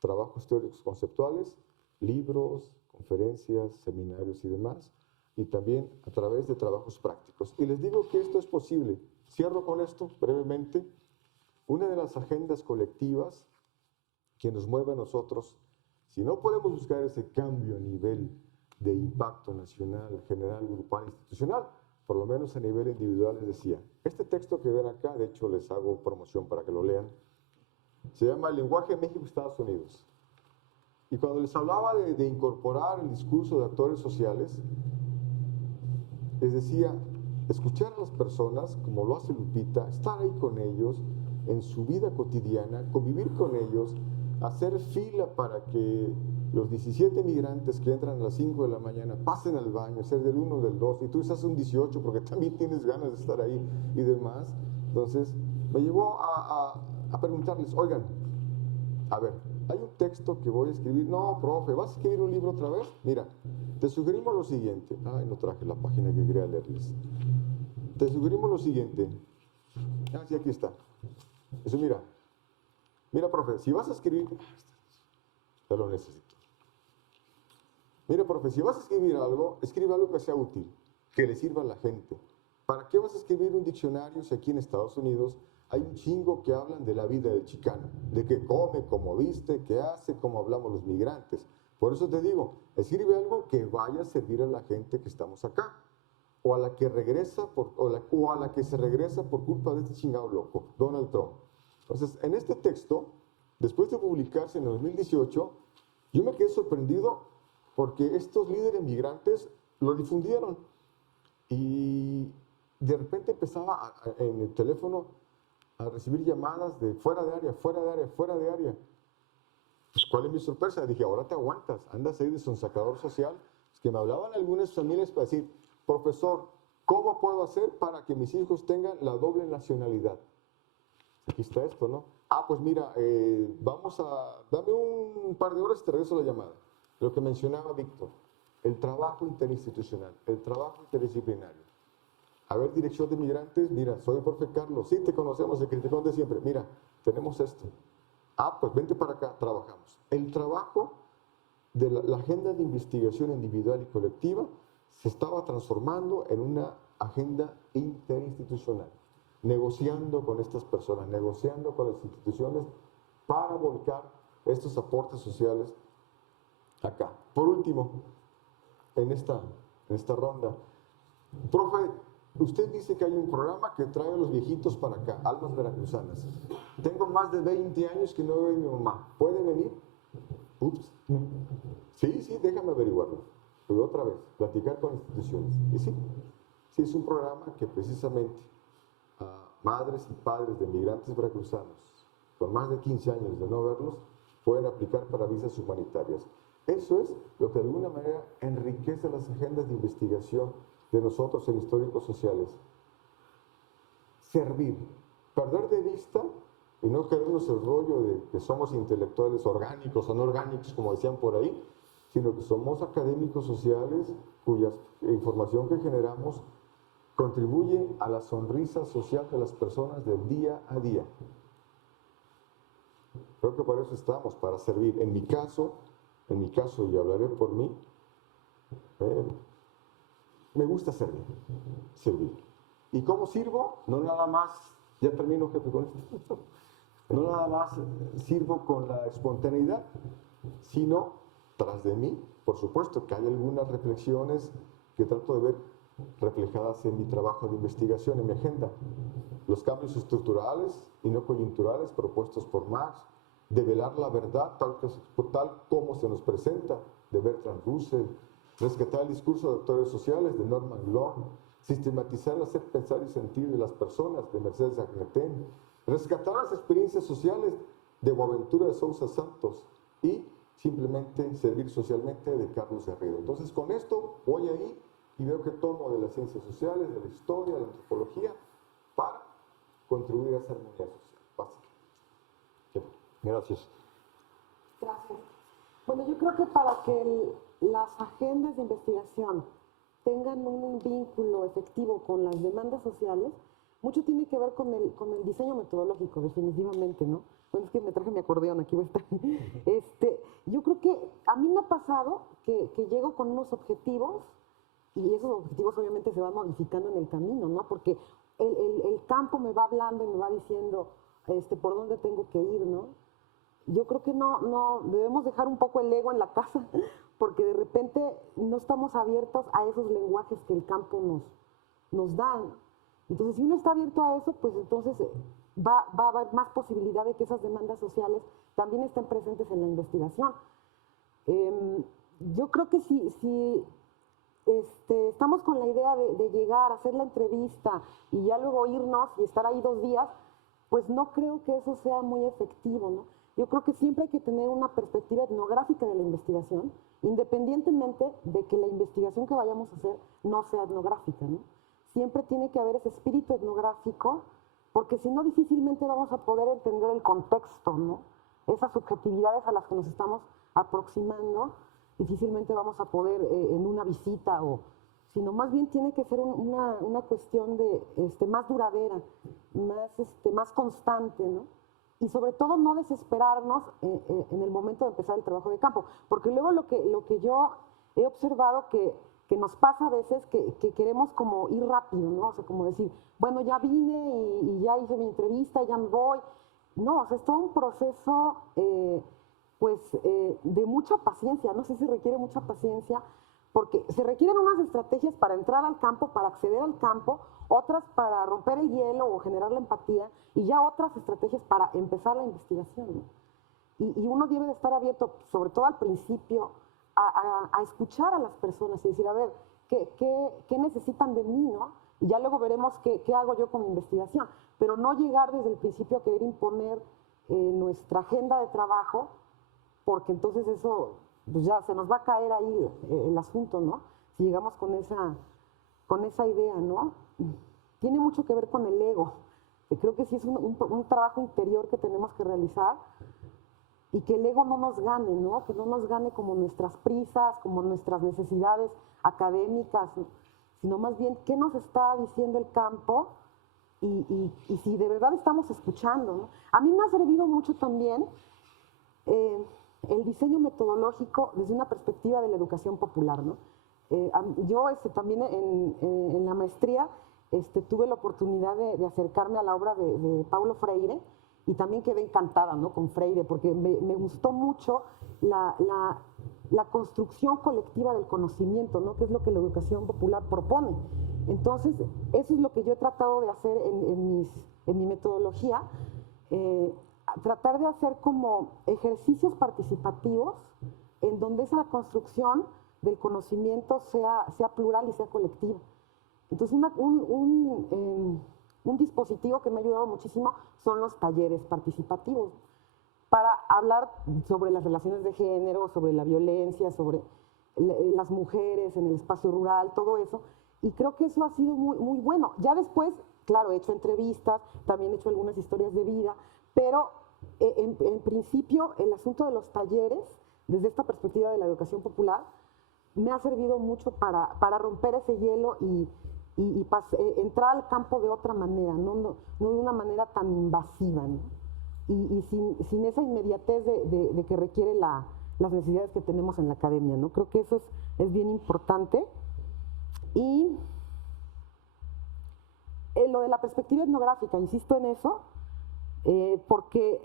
Trabajos teóricos conceptuales libros, conferencias, seminarios y demás, y también a través de trabajos prácticos. Y les digo que esto es posible. Cierro con esto brevemente. Una de las agendas colectivas que nos mueve a nosotros, si no podemos buscar ese cambio a nivel de impacto nacional, general, grupal, institucional, por lo menos a nivel individual, les decía, este texto que ven acá, de hecho les hago promoción para que lo lean, se llama El lenguaje México-Estados Unidos. Y cuando les hablaba de incorporar el discurso de actores sociales, les decía, escuchar a las personas, como lo hace Lupita, estar ahí con ellos, en su vida cotidiana, convivir con ellos, hacer fila para que los 17 migrantes que entran a las 5 de la mañana pasen al baño, ser del 1 del 2, y tú estás un 18 porque también tienes ganas de estar ahí y demás. Entonces, me llevó a preguntarles, oigan, a ver, hay un texto que voy a escribir. No, profe, ¿vas a escribir un libro otra vez? Mira, te sugerimos lo siguiente. Ay, no traje la página que quería leerles. Te sugerimos lo siguiente. Ah, sí, aquí está. Eso, mira, profe, si vas a escribir, ya lo necesito. Mira, profe, si vas a escribir algo, escribe algo que sea útil, que le sirva a la gente. ¿Para qué vas a escribir un diccionario si aquí en Estados Unidos hay un chingo que hablan de la vida del chicano, de qué come, cómo viste, qué hace, cómo hablamos los migrantes? Por eso te digo, escribe algo que vaya a servir a la gente que estamos acá, o a la que regresa, o a la que se regresa por culpa de este chingado loco, Donald Trump. Entonces, en este texto, después de publicarse en el 2018, yo me quedé sorprendido porque estos líderes migrantes lo difundieron. Y de repente empezaba en el teléfono a recibir llamadas de fuera de área, fuera de área, fuera de área. Pues, ¿cuál es mi sorpresa? Dije, ahora te aguantas, andas ahí de sonsacador social. Es que me hablaban algunas familias para decir, profesor, ¿cómo puedo hacer para que mis hijos tengan la doble nacionalidad? Aquí está esto, ¿no? Ah, pues mira, dame un par de horas y te regreso la llamada. Lo que mencionaba Víctor, el trabajo interinstitucional, el trabajo interdisciplinario. A ver, dirección de migrantes, mira, soy el profe Carlos, sí, te conocemos, el criticón de siempre, mira, tenemos esto. Ah, pues vente para acá, trabajamos. El trabajo de la agenda de investigación individual y colectiva se estaba transformando en una agenda interinstitucional, negociando con estas personas, negociando con las instituciones para volcar estos aportes sociales acá. Por último, en esta ronda, profe, usted dice que hay un programa que trae a los viejitos para acá, almas veracruzanas. Tengo más de 20 años que no veo a mi mamá. ¿Puede venir? Ups. Sí, déjame averiguarlo. Pero otra vez, platicar con instituciones. Y sí, es un programa que precisamente a madres y padres de migrantes veracruzanos, con más de 15 años de no verlos, pueden aplicar para visas humanitarias. Eso es lo que de alguna manera enriquece las agendas de investigación de nosotros en históricos sociales. Servir, perder de vista y no quedarnos el rollo de que somos intelectuales orgánicos o no orgánicos, como decían por ahí, sino que somos académicos sociales cuya información que generamos contribuye a la sonrisa social de las personas del día a día. Creo que para eso estamos, para servir. En mi caso, y hablaré por mí, me gusta servir. ¿Y cómo sirvo? No nada más, ya termino, jefe, con esto. No nada más sirvo con la espontaneidad, sino tras de mí, por supuesto, que hay algunas reflexiones que trato de ver reflejadas en mi trabajo de investigación, en mi agenda. Los cambios estructurales y no coyunturales propuestos por Marx, develar la verdad tal como se nos presenta, de Bertrand Russell, rescatar el discurso de actores sociales, de Norman Long, sistematizar el hacer, pensar y sentir de las personas, de Mercedes Agnetén, rescatar las experiencias sociales de Boaventura de Sousa Santos y simplemente servir socialmente de Carlos Garrido. Entonces, con esto voy ahí y veo que tomo de las ciencias sociales, de la historia, de la antropología, para contribuir a esa armonía social básica. Gracias. Gracias. Bueno, yo creo que para que las agendas de investigación tengan un vínculo efectivo con las demandas sociales, mucho tiene que ver con el diseño metodológico, definitivamente, ¿no? Bueno, es que me traje mi acordeón, aquí voy a estar. yo creo que a mí me ha pasado que llego con unos objetivos y esos objetivos obviamente se van modificando en el camino, ¿no? Porque el campo me va hablando y me va diciendo por dónde tengo que ir, ¿no? Yo creo que no debemos dejar un poco el ego en la casa, porque de repente no estamos abiertos a esos lenguajes que el campo nos da. Entonces, si uno está abierto a eso, pues entonces va a haber más posibilidad de que esas demandas sociales también estén presentes en la investigación. Yo creo que si estamos con la idea de llegar, hacer la entrevista y ya luego irnos y estar ahí 2 días, pues no creo que eso sea muy efectivo, ¿no? Yo creo que siempre hay que tener una perspectiva etnográfica de la investigación, independientemente de que la investigación que vayamos a hacer no sea etnográfica, ¿no? Siempre tiene que haber ese espíritu etnográfico, porque si no difícilmente vamos a poder entender el contexto, ¿no? Esas subjetividades a las que nos estamos aproximando, difícilmente vamos a poder en una visita, sino más bien tiene que ser una cuestión de más duradera, más constante, ¿no? Y sobre todo no desesperarnos en el momento de empezar el trabajo de campo, porque luego lo que yo he observado que nos pasa a veces que queremos como ir rápido, ¿no? O sea, como decir, bueno, ya vine y ya hice mi entrevista, ya me voy. No, o sea, es todo un proceso de mucha paciencia. No sé si requiere mucha paciencia, porque se requieren unas estrategias para entrar al campo, para acceder al campo, otras para romper el hielo o generar la empatía, y ya otras estrategias para empezar la investigación, ¿no? Y uno debe de estar abierto, sobre todo al principio, a escuchar a las personas y decir, a ver, ¿qué necesitan de mí, ¿no? Y ya luego veremos qué hago yo con mi investigación. Pero no llegar desde el principio a querer imponer nuestra agenda de trabajo, porque entonces eso, pues ya se nos va a caer ahí el asunto, ¿no? Si llegamos con esa idea, ¿no? Tiene mucho que ver con el ego. Creo que sí es un trabajo interior que tenemos que realizar, y que el ego no nos gane, ¿no? Que no nos gane como nuestras prisas, como nuestras necesidades académicas, sino más bien qué nos está diciendo el campo y si de verdad estamos escuchando, ¿no? A mí me ha servido mucho también el diseño metodológico desde una perspectiva de la educación popular, ¿no? Yo también en la maestría tuve la oportunidad de acercarme a la obra de Paulo Freire, y también quedé encantada, ¿no? Con Freire, porque me gustó mucho la construcción colectiva del conocimiento, ¿no? Que es lo que la educación popular propone. Entonces, eso es lo que yo he tratado de hacer en mi metodología, tratar de hacer como ejercicios participativos en donde esa construcción del conocimiento sea plural y sea colectiva. Entonces, un dispositivo que me ha ayudado muchísimo son los talleres participativos, para hablar sobre las relaciones de género, sobre la violencia, sobre las mujeres en el espacio rural, todo eso. Y creo que eso ha sido muy, muy bueno. Ya después, claro, he hecho entrevistas, también he hecho algunas historias de vida, pero en principio el asunto de los talleres, desde esta perspectiva de la educación popular, me ha servido mucho para romper ese hielo y entrar al campo de otra manera, no de una manera tan invasiva, ¿no? Y sin esa inmediatez de que requiere las necesidades que tenemos en la academia, ¿no? Creo que eso es bien importante. Y lo de la perspectiva etnográfica, insisto en eso, porque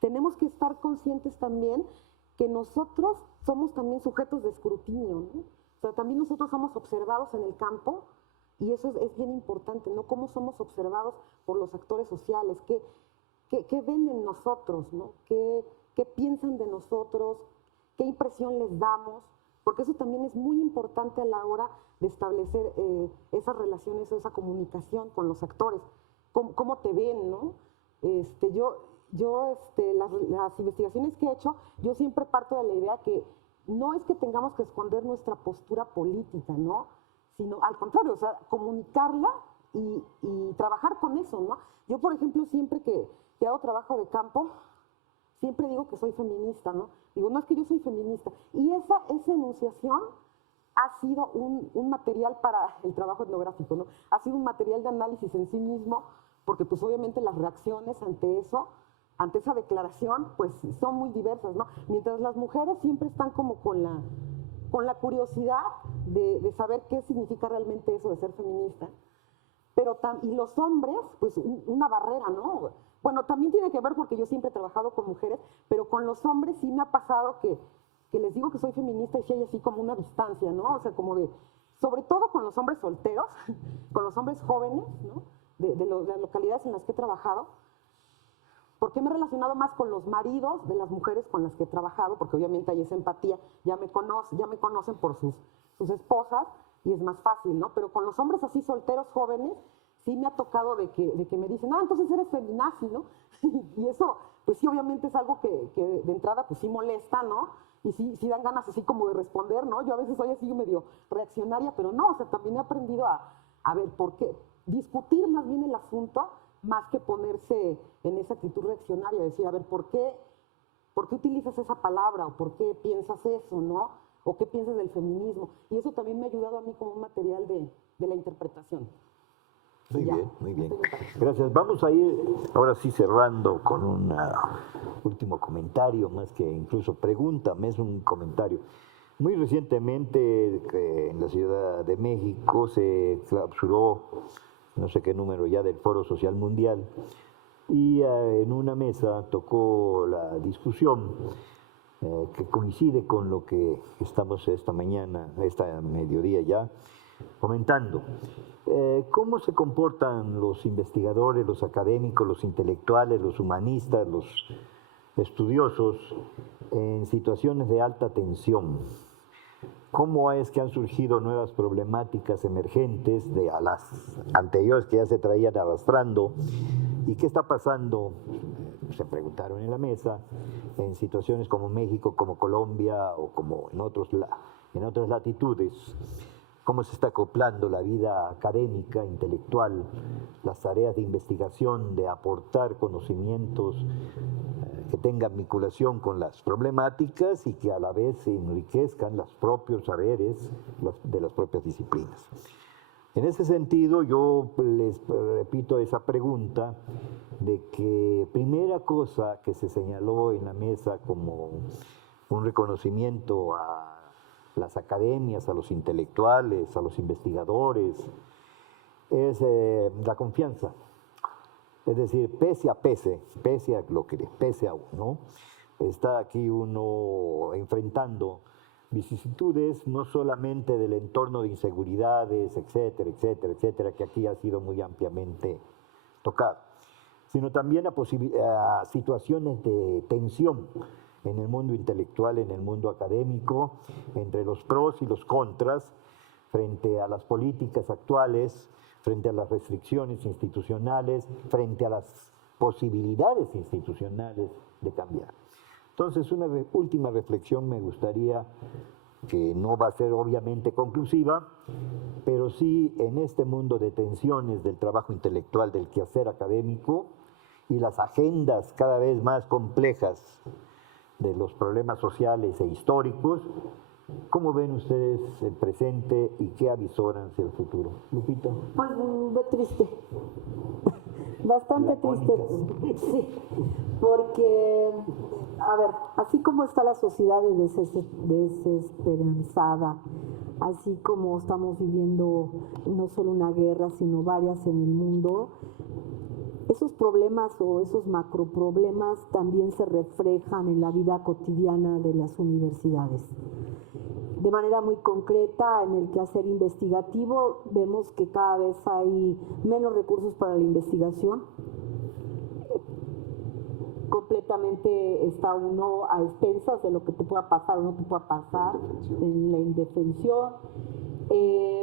tenemos que estar conscientes también que nosotros somos también sujetos de escrutinio, ¿no? O sea, también nosotros somos observados en el campo, y eso es bien importante, ¿no? Cómo somos observados por los actores sociales, qué ven en nosotros, ¿no? ¿Qué piensan de nosotros? ¿Qué impresión les damos? Porque eso también es muy importante a la hora de establecer esas relaciones o esa comunicación con los actores. ¿Cómo te ven, no? Las investigaciones que he hecho, yo siempre parto de la idea que no es que tengamos que esconder nuestra postura política, ¿no? Sino al contrario, o sea, comunicarla y trabajar con eso, ¿no? Yo, por ejemplo, siempre que hago trabajo de campo, siempre digo que soy feminista, ¿no? Digo, no es que yo soy feminista. Y esa enunciación ha sido un material para el trabajo etnográfico, ¿no? Ha sido un material de análisis en sí mismo, porque pues obviamente las reacciones ante eso ante esa declaración, pues son muy diversas, ¿no? Mientras las mujeres siempre están como con la curiosidad de saber qué significa realmente eso de ser feminista, pero y los hombres, pues una barrera, ¿no? Bueno, también tiene que ver porque yo siempre he trabajado con mujeres, pero con los hombres sí me ha pasado que les digo que soy feminista y sí hay así como una distancia, ¿no? O sea, como de, sobre todo con los hombres solteros, con los hombres jóvenes, ¿no? De las localidades en las que he trabajado, porque me he relacionado más con los maridos de las mujeres con las que he trabajado, porque obviamente hay esa empatía, ya me conocen por sus esposas y es más fácil, ¿no? Pero con los hombres así solteros jóvenes, sí me ha tocado de que me dicen, entonces eres feminazi, ¿no? Y eso, pues sí, obviamente es algo que de entrada pues sí molesta, ¿no? Y sí dan ganas así como de responder, ¿no? Yo a veces soy así medio reaccionaria, pero no, o sea, también he aprendido a ver por qué, discutir más bien el asunto, más que ponerse en esa actitud reaccionaria, decir, a ver, ¿por qué utilizas esa palabra? ¿O por qué piensas eso, no? ¿O qué piensas del feminismo? Y eso también me ha ayudado a mí como un material de la interpretación. Muy bien, muy bien. Gracias. Vamos a ir ahora sí cerrando con un último comentario, más que incluso pregunta, es un comentario. Muy recientemente en la Ciudad de México se clausuró, no sé qué número ya, del Foro Social Mundial, y en una mesa tocó la discusión que coincide con lo que estamos esta mediodía ya, comentando. ¿Cómo se comportan los investigadores, los académicos, los intelectuales, los humanistas, los estudiosos en situaciones de alta tensión? ¿Cómo es que han surgido nuevas problemáticas emergentes a las anteriores que ya se traían arrastrando? ¿Y qué está pasando? Se preguntaron en la mesa, en situaciones como México, como Colombia o como en otras latitudes. Cómo se está acoplando la vida académica, intelectual, las tareas de investigación, de aportar conocimientos que tengan vinculación con las problemáticas y que a la vez se enriquezcan los propios saberes de las propias disciplinas. En ese sentido, yo les repito esa pregunta de que primera cosa que se señaló en la mesa como un reconocimiento a las academias, a los intelectuales, a los investigadores, es la confianza. Es decir, pese a lo que pese a uno, está aquí uno enfrentando vicisitudes no solamente del entorno de inseguridades, etcétera, etcétera, etcétera, que aquí ha sido muy ampliamente tocado, sino también a situaciones de tensión en el mundo intelectual, en el mundo académico, entre los pros y los contras, frente a las políticas actuales, frente a las restricciones institucionales, frente a las posibilidades institucionales de cambiar. Entonces, una última reflexión me gustaría, que no va a ser obviamente conclusiva, pero sí en este mundo de tensiones del trabajo intelectual, del quehacer académico y las agendas cada vez más complejas de los problemas sociales e históricos, ¿cómo ven ustedes el presente y qué avisoran hacia el futuro? Lupita. Pues triste, bastante triste, sí, porque, a ver, así como está la sociedad desesperanzada, así como estamos viviendo no solo una guerra, sino varias en el mundo, esos problemas o esos macroproblemas también se reflejan en la vida cotidiana de las universidades. De manera muy concreta, en el quehacer investigativo, vemos que cada vez hay menos recursos para la investigación. Completamente está uno a expensas de lo que te pueda pasar o no te pueda pasar en la indefensión.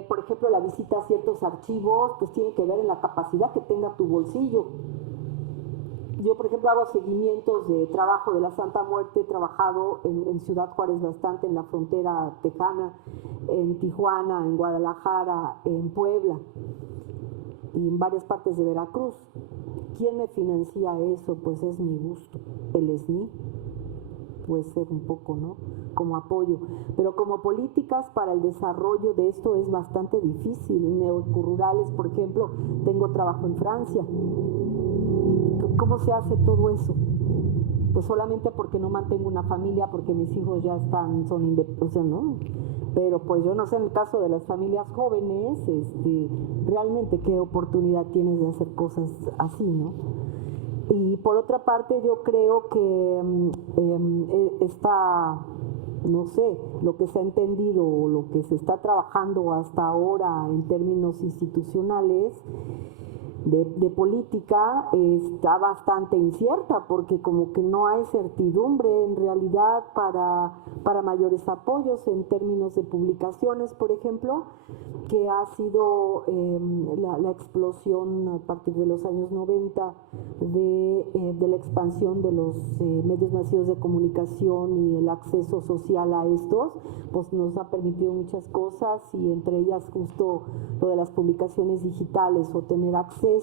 Por ejemplo, la visita a ciertos archivos pues tiene que ver en la capacidad que tenga tu bolsillo. Yo, por ejemplo, hago seguimientos de trabajo de la Santa Muerte, he trabajado en Ciudad Juárez bastante, en la frontera tejana, en Tijuana, en Guadalajara, en Puebla y en varias partes de Veracruz. ¿Quién me financia eso? Pues es mi gusto, el SNI. Puede ser un poco, ¿no? Como apoyo. Pero como políticas para el desarrollo de esto es bastante difícil. Neocurrurales, por ejemplo, tengo trabajo en Francia. ¿Cómo se hace todo eso? pues solamente porque no mantengo una familia, porque mis hijos ya son independientes, o sea, ¿no? Pero pues yo no sé, en el caso de las familias jóvenes, realmente qué oportunidad tienes de hacer cosas así, ¿no? Y por otra parte yo creo que no sé, lo que se ha entendido o lo que se está trabajando hasta ahora en términos institucionales de política está bastante incierta, porque como que no hay certidumbre en realidad para mayores apoyos en términos de publicaciones, por ejemplo, que ha sido la explosión a partir de los años 90 de la expansión de los medios masivos de comunicación y el acceso social a estos, pues nos ha permitido muchas cosas, y entre ellas justo lo de las publicaciones digitales, o tener acceso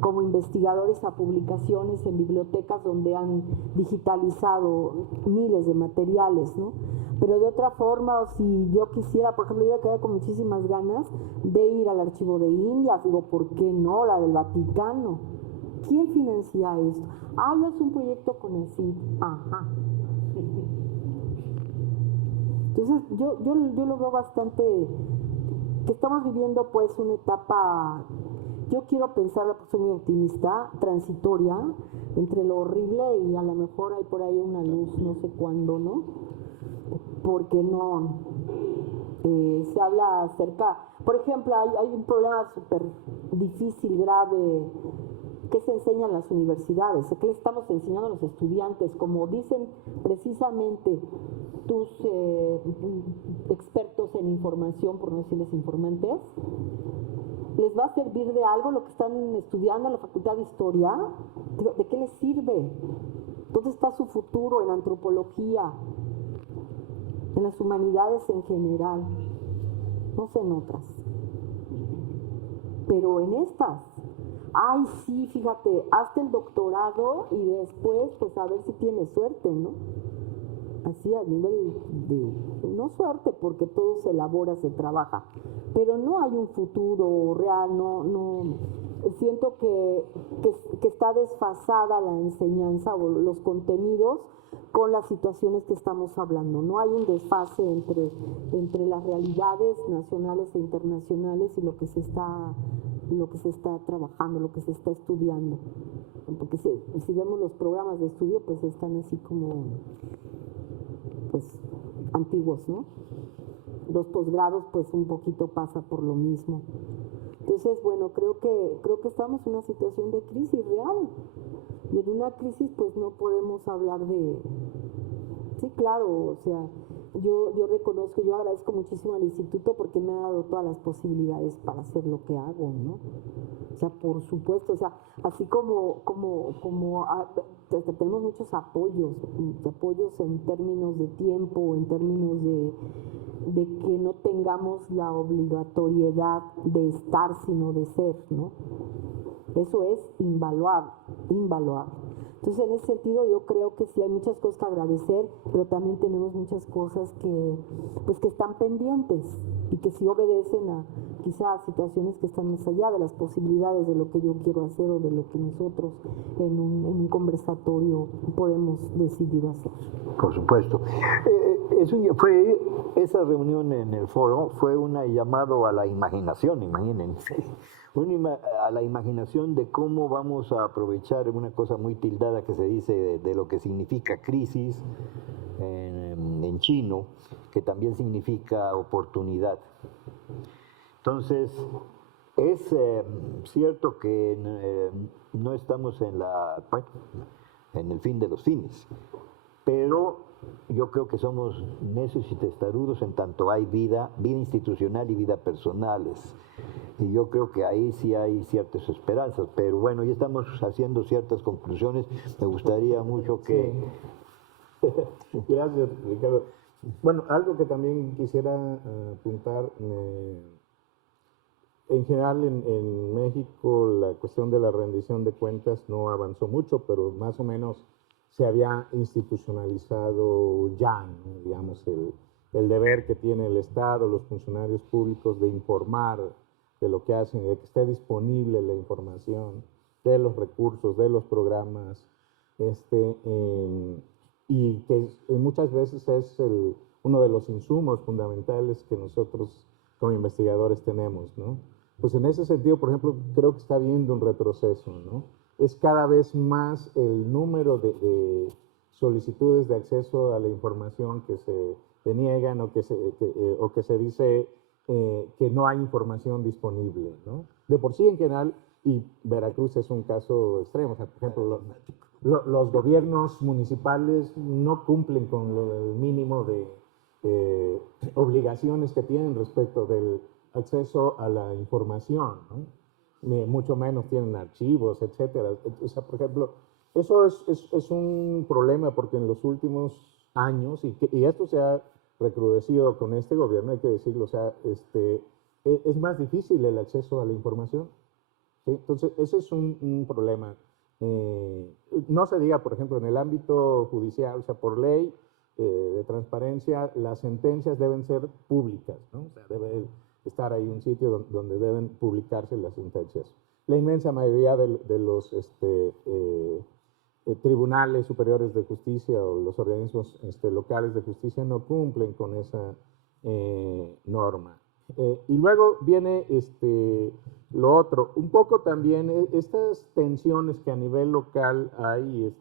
como investigadores a publicaciones en bibliotecas donde han digitalizado miles de materiales, ¿no? Pero de otra forma, o si yo quisiera, por ejemplo, yo me quedé con muchísimas ganas de ir al archivo de Indias, digo, ¿por qué no? La del Vaticano. ¿Quién financia esto? Ah, es un proyecto con el CID. Ajá. Entonces, yo lo veo bastante, que estamos viviendo pues una etapa, yo quiero pensar, soy muy optimista, transitoria, entre lo horrible y a lo mejor hay por ahí una luz, no sé cuándo, ¿no? Porque no, se habla acerca, por ejemplo, hay un problema súper difícil, grave, que se enseña en las universidades, ¿qué le estamos enseñando a los estudiantes? Como dicen precisamente tus expertos en información, por no decirles informantes, ¿les va a servir de algo lo que están estudiando en la Facultad de Historia? ¿De qué les sirve? ¿Dónde está su futuro en antropología? En las humanidades en general, no sé en otras, pero en estas, ay sí, fíjate, hazte el doctorado y después pues a ver si tienes suerte, ¿no? Así a nivel de, no suerte, porque todo se elabora, se trabaja, pero no hay un futuro real, no siento que está desfasada la enseñanza o los contenidos con las situaciones que estamos hablando. No hay un desfase entre las realidades nacionales e internacionales y lo que se está trabajando, lo que se está estudiando. Porque si vemos los programas de estudio, pues están así como pues antiguos, ¿no? Los posgrados, pues un poquito pasa por lo mismo. Entonces, bueno, creo que estamos en una situación de crisis real. Y en una crisis, pues no podemos hablar de... Sí, claro, o sea, yo reconozco, yo agradezco muchísimo al instituto porque me ha dado todas las posibilidades para hacer lo que hago, ¿no? O sea, por supuesto, o sea, así como tenemos muchos apoyos en términos de tiempo, en términos de que no tengamos la obligatoriedad de estar, sino de ser, ¿no? Eso es invaluable. Entonces, en ese sentido, yo creo que sí hay muchas cosas que agradecer, pero también tenemos muchas cosas que están pendientes y que sí obedecen a quizás situaciones que están más allá de las posibilidades de lo que yo quiero hacer o de lo que nosotros en un conversatorio podemos decidir hacer. Por supuesto. Esa reunión en el foro fue un llamado a la imaginación, imagínense. A la imaginación de cómo vamos a aprovechar una cosa muy tildada que se dice de lo que significa crisis en chino, que también significa oportunidad. Entonces, es cierto que no estamos en el fin de los fines, pero yo creo que somos necios y testarudos en tanto hay vida institucional y vida personales. Y yo creo que ahí sí hay ciertas esperanzas, pero bueno, ya estamos haciendo ciertas conclusiones. Me gustaría mucho que... Sí. Gracias, Ricardo. Bueno, algo que también quisiera apuntar, en general en México la cuestión de la rendición de cuentas no avanzó mucho, pero más o menos se había institucionalizado ya, ¿no? Digamos, el deber que tiene el Estado, los funcionarios públicos de informar de lo que hacen, de que esté disponible la información de los recursos, de los programas, y que muchas veces es uno de los insumos fundamentales que nosotros como investigadores tenemos, ¿no? Pues en ese sentido, por ejemplo, creo que está habiendo un retroceso, ¿no? Es cada vez más el número de solicitudes de acceso a la información que se deniegan o que se dice que no hay información disponible, ¿no? De por sí en general, y Veracruz es un caso extremo, o sea, por ejemplo, los gobiernos municipales no cumplen con el mínimo de obligaciones que tienen respecto del acceso a la información, ¿no? Mucho menos tienen archivos, etcétera. O sea, por ejemplo, eso es un problema porque en los últimos años, y esto se ha recrudecido con este gobierno, hay que decirlo, o sea, es más difícil el acceso a la información, ¿sí? Entonces, ese es un problema. No se diga, por ejemplo, en el ámbito judicial, o sea, por ley de transparencia, las sentencias deben ser públicas, ¿no? O sea, debe estar ahí un sitio donde deben publicarse las sentencias. La inmensa mayoría de los tribunales superiores de justicia o los organismos locales de justicia no cumplen con esa norma. Y luego viene lo otro, un poco también estas tensiones que a nivel local hay,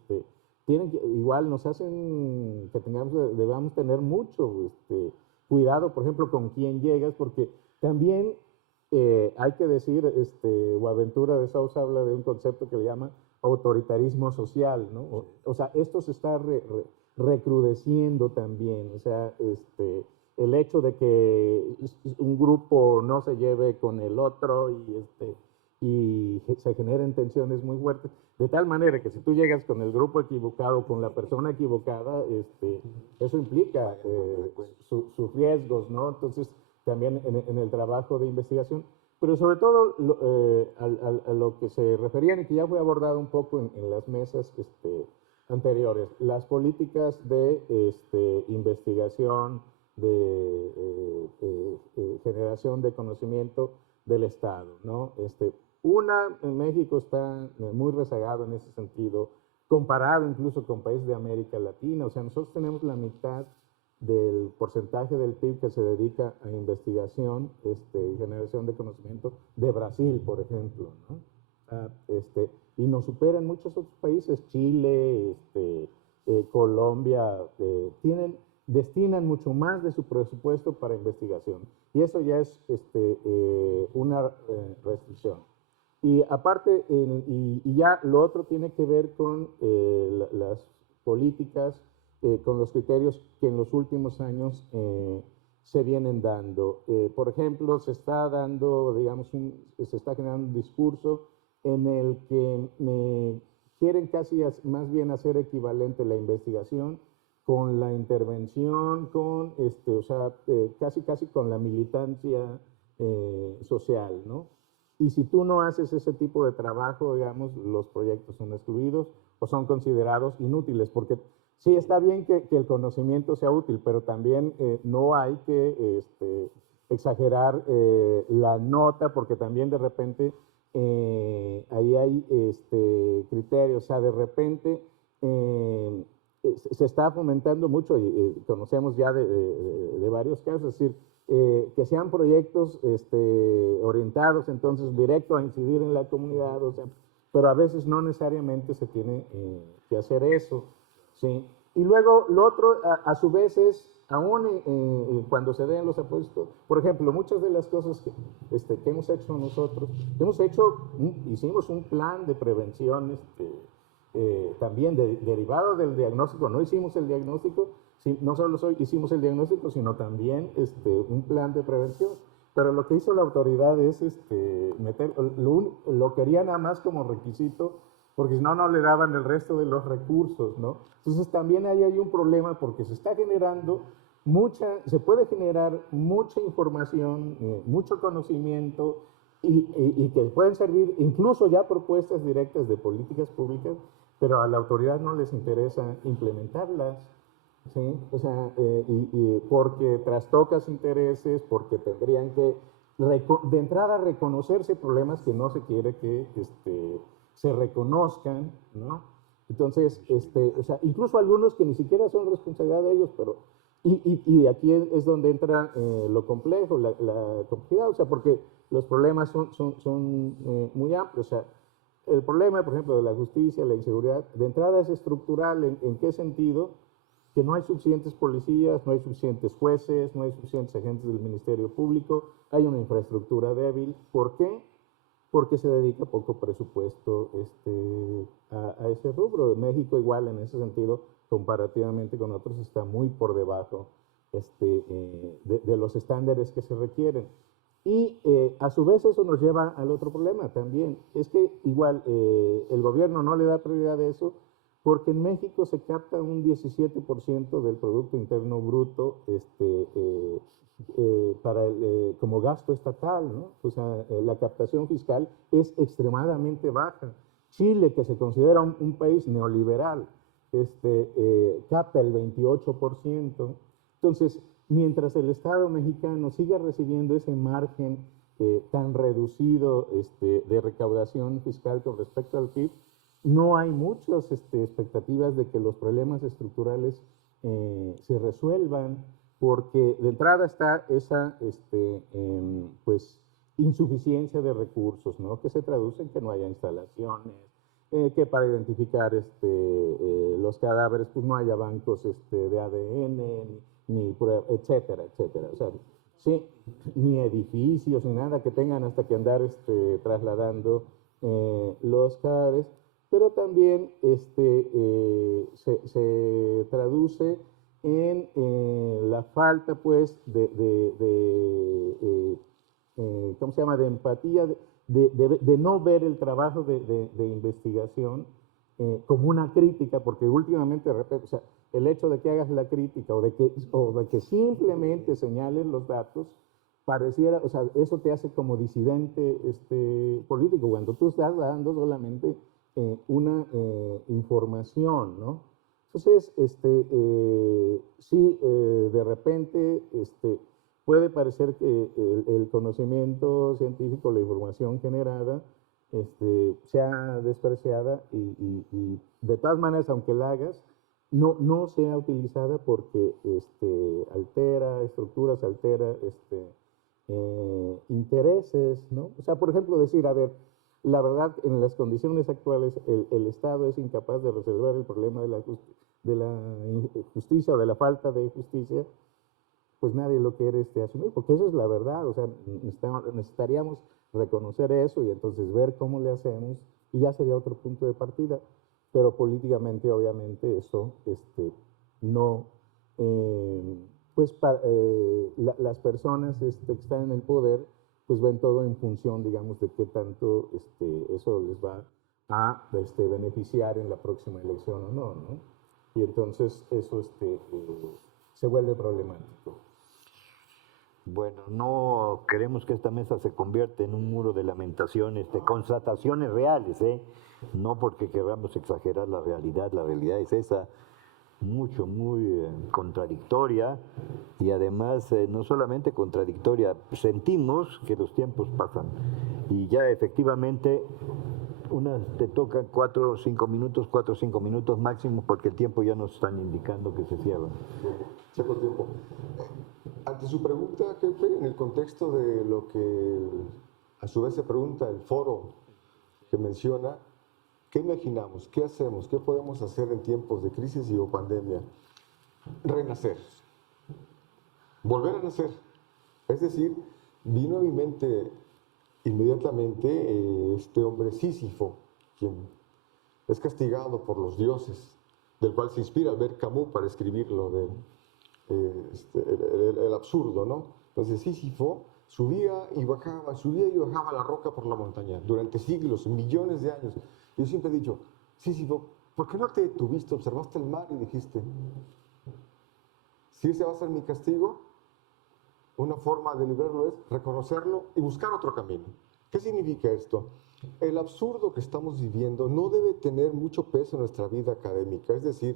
igual nos hacen que debamos tener mucho cuidado, por ejemplo, con quién llegas, porque también hay que decir, Boaventura de Sousa habla de un concepto que le llama autoritarismo social, ¿no? O sea, esto se está recrudeciendo también, o sea, el hecho de que un grupo no se lleve con el otro y se generen tensiones muy fuertes, de tal manera que si tú llegas con el grupo equivocado, con la persona equivocada, eso implica sus riesgos, ¿no? Entonces, también en el trabajo de investigación, pero sobre todo a lo que se referían y que ya fue abordado un poco en las mesas anteriores, las políticas de investigación, de generación de conocimiento del Estado, ¿no? En México está muy rezagado en ese sentido, comparado incluso con países de América Latina, o sea, nosotros tenemos la mitad del porcentaje del PIB que se dedica a investigación y generación de conocimiento de Brasil, por ejemplo, ¿no? Y nos superan muchos otros países, Chile, Colombia, destinan mucho más de su presupuesto para investigación. Y eso ya es una restricción. Y aparte, y ya lo otro tiene que ver con las políticas, con los criterios que en los últimos años se vienen dando. Por ejemplo, se está dando, digamos, se está generando un discurso en el que quieren casi más bien hacer equivalente la investigación con la intervención, con, o sea, casi con la militancia social, ¿no? Y si tú no haces ese tipo de trabajo, digamos, los proyectos son excluidos o son considerados inútiles, porque sí, está bien que el conocimiento sea útil, pero también no hay que exagerar la nota, porque también de repente ahí hay criterios, o sea, de repente se está fomentando mucho, y conocemos ya de varios casos, es decir, que sean proyectos orientados entonces directo a incidir en la comunidad, o sea, pero a veces no necesariamente se tiene que hacer eso, ¿sí? Y luego lo otro, a su vez, es, aún cuando se den los apoyos, por ejemplo, muchas de las cosas que hemos hecho nosotros, hicimos un plan de prevención también derivado del diagnóstico, no hicimos el diagnóstico, no solo hicimos el diagnóstico, sino también un plan de prevención. Pero lo que hizo la autoridad es lo quería nada más como requisito, porque si no, no le daban el resto de los recursos, ¿no? Entonces también ahí hay un problema porque se está generando se puede generar mucha información, mucho conocimiento y que pueden servir incluso ya propuestas directas de políticas públicas, pero a la autoridad no les interesa implementarlas, ¿sí? O sea, porque trastocas intereses, porque tendrían que de entrada reconocerse problemas que no se quiere que se reconozcan, ¿no? Entonces, o sea, incluso algunos que ni siquiera son responsabilidad de ellos, pero, y aquí es donde entra lo complejo, la complejidad, o sea, porque los problemas son muy amplios, o sea, el problema, por ejemplo, de la justicia, la inseguridad, de entrada es estructural, ¿en qué sentido? Que no hay suficientes policías, no hay suficientes jueces, no hay suficientes agentes del Ministerio Público, hay una infraestructura débil. ¿Por qué? Porque se dedica poco presupuesto a ese rubro. México igual en ese sentido, comparativamente con otros, está muy por debajo de los estándares que se requieren. Y a su vez eso nos lleva al otro problema también. Es que igual el gobierno no le da prioridad a eso porque en México se capta un 17% del Producto Interno Bruto como gasto estatal, ¿no? O sea, la captación fiscal es extremadamente baja. Chile, que se considera un país neoliberal, capta el 28%. Entonces, mientras el Estado mexicano siga recibiendo ese margen tan reducido de recaudación fiscal con respecto al PIB, no hay muchas expectativas de que los problemas estructurales se resuelvan, porque de entrada está esa pues, insuficiencia de recursos, ¿no? Que se traduce en que no haya instalaciones, que para identificar los cadáveres pues, no haya bancos de ADN, ni prueba, etcétera, etcétera. O sea, sí, ni edificios, ni nada que tengan hasta que andar trasladando los cadáveres, pero también se traduce en la falta, pues, ¿cómo se llama?, de empatía, de no ver el trabajo de investigación como una crítica, porque últimamente, de repente, o sea, el hecho de que hagas la crítica o de que simplemente señales los datos, pareciera, o sea, eso te hace como disidente político, cuando tú estás dando solamente una información, ¿no? Entonces, sí, de repente, puede parecer que el conocimiento científico, la información generada, sea despreciada y de todas maneras, aunque la hagas, no sea utilizada porque altera estructuras, altera intereses, ¿no? O sea, por ejemplo, decir, a ver, la verdad, en las condiciones actuales, el Estado es incapaz de resolver el problema de la injusticia o de la falta de justicia, pues nadie lo quiere asumir, porque eso es la verdad, o sea, necesitaríamos reconocer eso y entonces ver cómo le hacemos, y ya sería otro punto de partida, pero políticamente, obviamente, eso no, pues las personas que están en el poder, pues ven todo en función, digamos, de qué tanto eso les va a beneficiar en la próxima elección o no, ¿no? Y entonces eso se vuelve problemático. Bueno, no queremos que esta mesa se convierta en un muro de lamentaciones, de constataciones reales, ¿eh? No porque queramos exagerar la realidad es esa, muy contradictoria, y además no solamente contradictoria, sentimos que los tiempos pasan y ya efectivamente te tocan 4 o 5 minutos máximo, porque el tiempo ya nos están indicando que se cierran. Cierto tiempo. Ante su pregunta, jefe, en el contexto de lo que a su vez se pregunta el foro que menciona, ¿qué imaginamos? ¿Qué hacemos? ¿Qué podemos hacer en tiempos de crisis y o pandemia? Renacer. Volver a nacer. Es decir, vino a mi mente inmediatamente este hombre Sísifo, quien es castigado por los dioses, del cual se inspira Albert Camus para escribirlo de el absurdo, ¿no? Entonces Sísifo subía y bajaba la roca por la montaña durante siglos, millones de años. Yo siempre he dicho, Sísifo, ¿por qué no te detuviste, observaste el mar y dijiste, si ese va a ser mi castigo, una forma de librarlo es reconocerlo y buscar otro camino? ¿Qué significa esto? El absurdo que estamos viviendo no debe tener mucho peso en nuestra vida académica, es decir,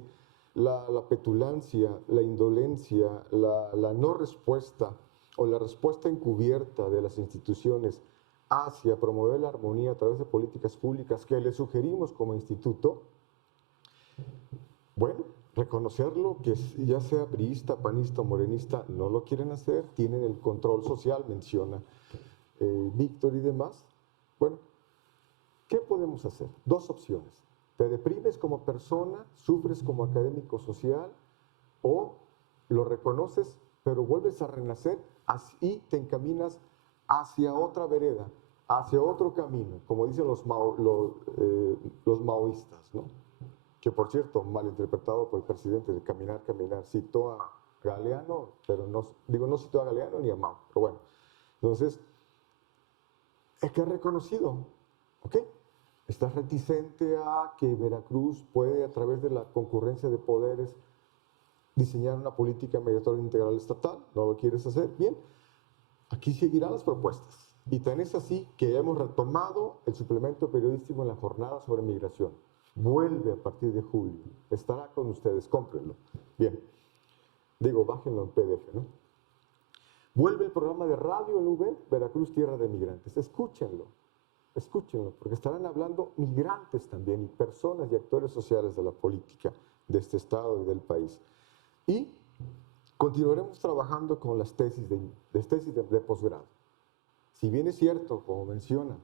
la petulancia, la indolencia, la no respuesta o la respuesta encubierta de las instituciones hacia promover la armonía a través de políticas públicas que le sugerimos como instituto, bueno, reconocerlo, que ya sea priista, panista o morenista, no lo quieren hacer, tienen el control social, menciona Víctor y demás. Bueno, ¿qué podemos hacer? Dos opciones. Te deprimes como persona, sufres como académico social, o lo reconoces, pero vuelves a renacer y te encaminas hacia otra vereda, hacia otro camino, como dicen los maoístas, ¿no? Que por cierto, malinterpretado por el presidente de caminar, caminar, citó a Galeano, pero no citó a Galeano ni a Mao, pero bueno. Entonces, es que es reconocido, ¿ok? Estás reticente a que Veracruz puede, a través de la concurrencia de poderes, diseñar una política migratoria integral estatal, no lo quieres hacer, bien, aquí seguirán las propuestas. Y tan es así que hemos retomado el suplemento periodístico en la jornada sobre migración. Vuelve a partir de julio, estará con ustedes, cómprenlo. Bien, digo, bájenlo en PDF, ¿no? Vuelve el programa de radio en UV, Veracruz, Tierra de Migrantes. Escúchenlo, porque estarán hablando migrantes también y personas y actores sociales de la política de este estado y del país. Y continuaremos trabajando con las tesis de posgrado. Si bien es cierto, como menciona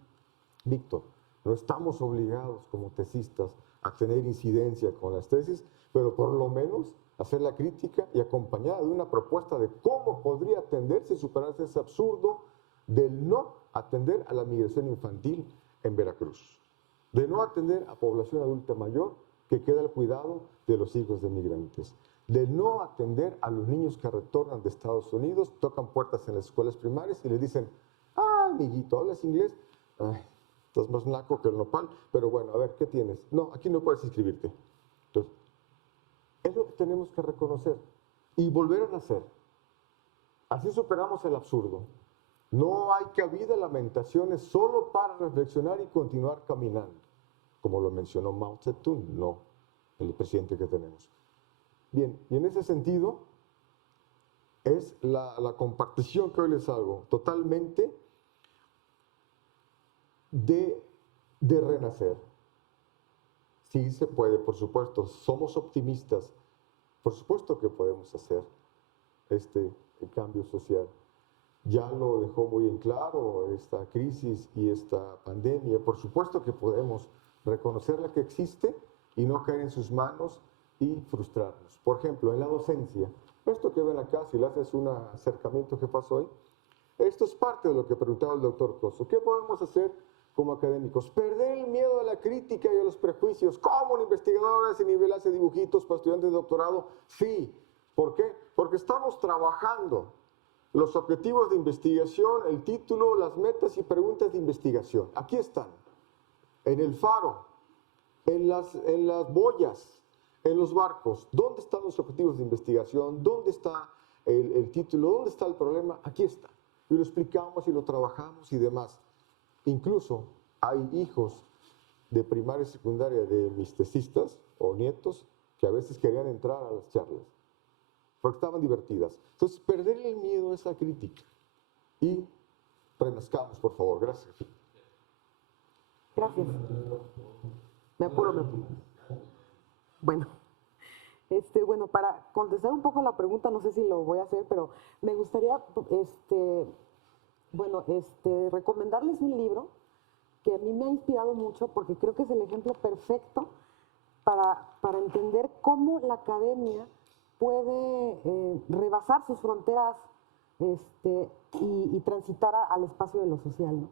Víctor, no estamos obligados como tesistas a tener incidencia con las tesis, pero por lo menos hacer la crítica y acompañada de una propuesta de cómo podría atenderse y superarse ese absurdo del no atender a la migración infantil en Veracruz, de no atender a población adulta mayor que queda al cuidado de los hijos de migrantes, de no atender a los niños que retornan de Estados Unidos, tocan puertas en las escuelas primarias y les dicen, amiguito, ¿hablas inglés? Ay, estás más naco que el nopal, pero bueno, a ver, ¿qué tienes? No, aquí no puedes inscribirte. Entonces, es lo que tenemos que reconocer y volver a nacer. Así superamos el absurdo. No hay cabida a lamentaciones solo para reflexionar y continuar caminando, como lo mencionó Mao Zedong, no el presidente que tenemos. Bien, y en ese sentido es la compartición que hoy les hago, totalmente de renacer. Sí se puede, por supuesto, somos optimistas, por supuesto que podemos hacer el cambio social. Ya lo dejó muy en claro esta crisis y esta pandemia. Por supuesto que podemos reconocerla que existe y no caer en sus manos y frustrarnos. Por ejemplo, en la docencia, esto que ven acá, si le haces un acercamiento que pasó hoy, esto es parte de lo que preguntaba el doctor Coso. ¿Qué podemos hacer como académicos? Perder el miedo a la crítica y a los prejuicios. ¿Cómo un investigador a ese nivel hace dibujitos para estudiantes de doctorado? Sí. ¿Por qué? Porque estamos trabajando los objetivos de investigación, el título, las metas y preguntas de investigación. Aquí están. En el faro, en las boyas, en los barcos. ¿Dónde están los objetivos de investigación? ¿Dónde está el título? ¿Dónde está el problema? Aquí está. Y lo explicamos y lo trabajamos y demás. Incluso hay hijos de primaria y secundaria de mis tesistas o nietos que a veces querían entrar a las charlas porque estaban divertidas. Entonces, perder el miedo a esa crítica y renazcamos, por favor. Gracias. Gracias. Me apuro. Bueno, bueno, para contestar un poco la pregunta, no sé si lo voy a hacer, pero me gustaría, recomendarles un libro que a mí me ha inspirado mucho porque creo que es el ejemplo perfecto para entender cómo la academia puede rebasar sus fronteras y transitar al espacio de lo social, ¿no?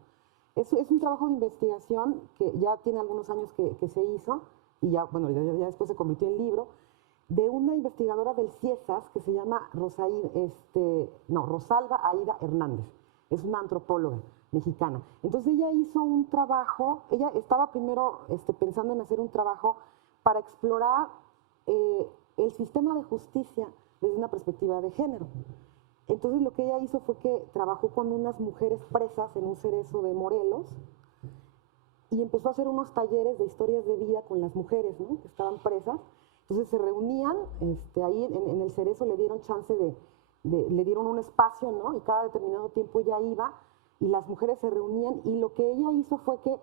Es un trabajo de investigación que ya tiene algunos años que se hizo y ya después se convirtió en libro, de una investigadora del CIESAS que se llama Rosalba Aida Hernández. Es una antropóloga mexicana. Entonces ella hizo un trabajo, ella estaba primero pensando en hacer un trabajo para explorar el sistema de justicia desde una perspectiva de género. Entonces lo que ella hizo fue que trabajó con unas mujeres presas en un cerezo de Morelos y empezó a hacer unos talleres de historias de vida con las mujeres, ¿no?, que estaban presas. Entonces se reunían, ahí en el cerezo le dieron chance le dieron un espacio, ¿no?, y cada determinado tiempo ella iba y las mujeres se reunían y lo que ella hizo fue que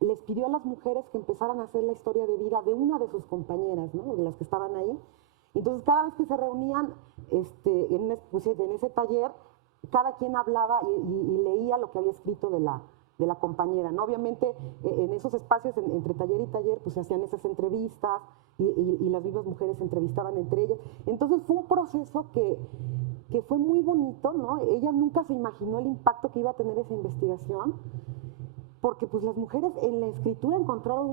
les pidió a las mujeres que empezaran a hacer la historia de vida de una de sus compañeras, ¿no? De las que estaban ahí. Entonces, cada vez que se reunían en ese taller, cada quien hablaba y leía lo que había escrito de la compañera, ¿no? Obviamente, en esos espacios, entre taller y taller, pues se hacían esas entrevistas y las mismas mujeres se entrevistaban entre ellas. Entonces, fue un proceso que fue muy bonito, ¿no? Ella nunca se imaginó el impacto que iba a tener esa investigación, porque pues las mujeres en la escritura encontraron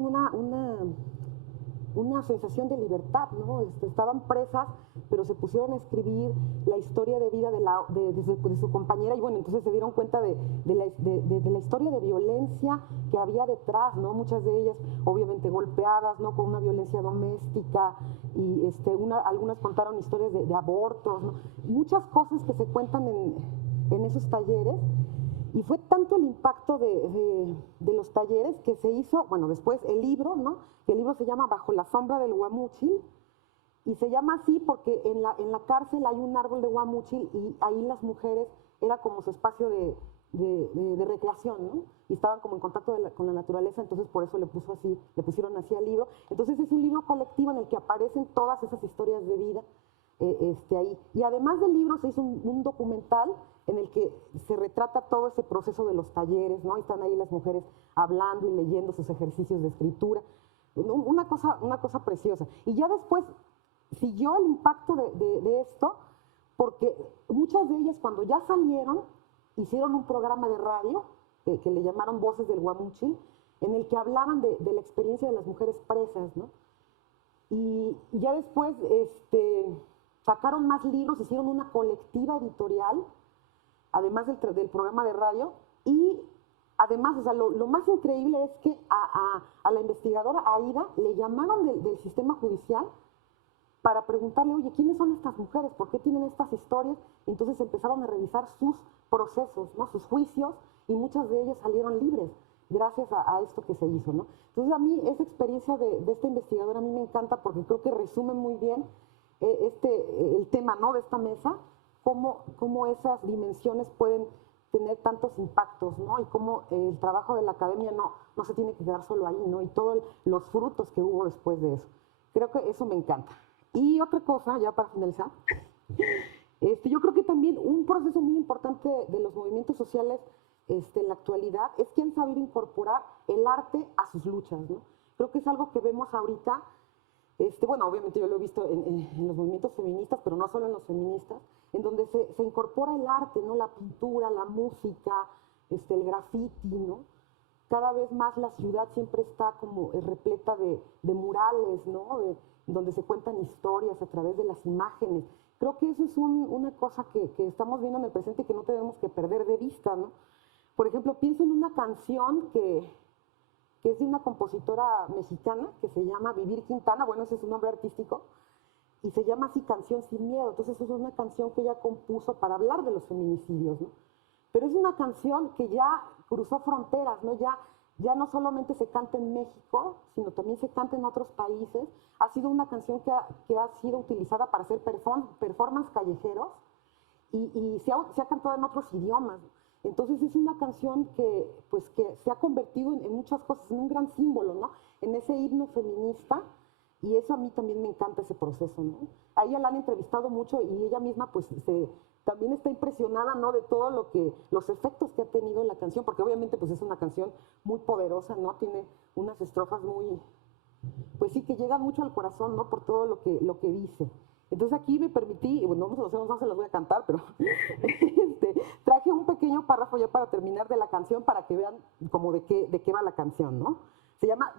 una sensación de libertad, ¿no? Estaban presas, pero se pusieron a escribir la historia de vida de su compañera, y bueno, entonces se dieron cuenta de la historia de violencia que había detrás, ¿no? Muchas de ellas obviamente golpeadas, ¿no? Con una violencia doméstica, y algunas contaron historias de abortos, ¿no? Muchas cosas que se cuentan en esos talleres. Y fue tanto el impacto de los talleres que se hizo, bueno, después el libro, ¿no? El libro se llama Bajo la sombra del Guamúchil, y se llama así porque en la cárcel hay un árbol de guamúchil, y ahí las mujeres era como su espacio de recreación, ¿no? Y estaban como en contacto con la naturaleza, entonces por eso le pusieron así al libro. Entonces es un libro colectivo en el que aparecen todas esas historias de vida ahí. Y además del libro se hizo un documental en el que se retrata todo ese proceso de los talleres, ¿no? Y están ahí las mujeres hablando y leyendo sus ejercicios de escritura. Una cosa preciosa. Y ya después siguió el impacto de esto, porque muchas de ellas, cuando ya salieron, hicieron un programa de radio que le llamaron Voces del Guamúchil, en el que hablaban de la experiencia de las mujeres presas, ¿no? Y ya después sacaron más libros, hicieron una colectiva editorial, además del programa de radio, y además, o sea, lo más increíble es que a la investigadora Aida le llamaron del sistema judicial para preguntarle, oye, ¿quiénes son estas mujeres? ¿Por qué tienen estas historias? Y entonces empezaron a revisar sus procesos, ¿no? Sus juicios, y muchas de ellas salieron libres gracias a esto que se hizo, ¿no? Entonces, a mí esa experiencia de esta investigadora a mí me encanta, porque creo que resume muy bien el tema, ¿no? De esta mesa, cómo esas dimensiones pueden tener tantos impactos, ¿no? Y cómo el trabajo de la academia no se tiene que quedar solo ahí, ¿no? Y todos los frutos que hubo después de eso. Creo que eso me encanta. Y otra cosa, ya para finalizar, yo creo que también un proceso muy importante de los movimientos sociales en la actualidad es que han sabido incorporar el arte a sus luchas, ¿no? Creo que es algo que vemos ahorita. Bueno, obviamente yo lo he visto en los movimientos feministas, pero no solo en los feministas, en donde se incorpora el arte, ¿no? La pintura, la música, el graffiti, ¿no? Cada vez más la ciudad siempre está como repleta de murales, ¿no? Donde se cuentan historias a través de las imágenes. Creo que eso es una cosa que estamos viendo en el presente y que no tenemos que perder de vista, ¿no? Por ejemplo, pienso en una canción que es de una compositora mexicana que se llama Vivir Quintana, bueno, ese es su nombre artístico, y se llama así Canción sin Miedo. Entonces es una canción que ella compuso para hablar de los feminicidios, ¿no? Pero es una canción que ya cruzó fronteras, ¿no? Ya no solamente se canta en México, sino también se canta en otros países. Ha sido una canción que ha sido utilizada para hacer performance callejeros, y se ha cantado en otros idiomas. Entonces es una canción que se ha convertido en muchas cosas, en un gran símbolo, ¿no? En ese himno feminista, y eso a mí también me encanta, ese proceso, ¿no? A ella la han entrevistado mucho, y ella misma pues también está impresionada, ¿no? De todo los efectos que ha tenido la canción, porque obviamente pues es una canción muy poderosa, ¿no? Tiene unas estrofas muy, pues sí, que llegan mucho al corazón, ¿no? Por todo lo que dice. Entonces aquí me permití, bueno, no se las voy a cantar, pero traje un pequeño párrafo ya para terminar de la canción, para que vean como de qué va la canción, ¿no? Se llama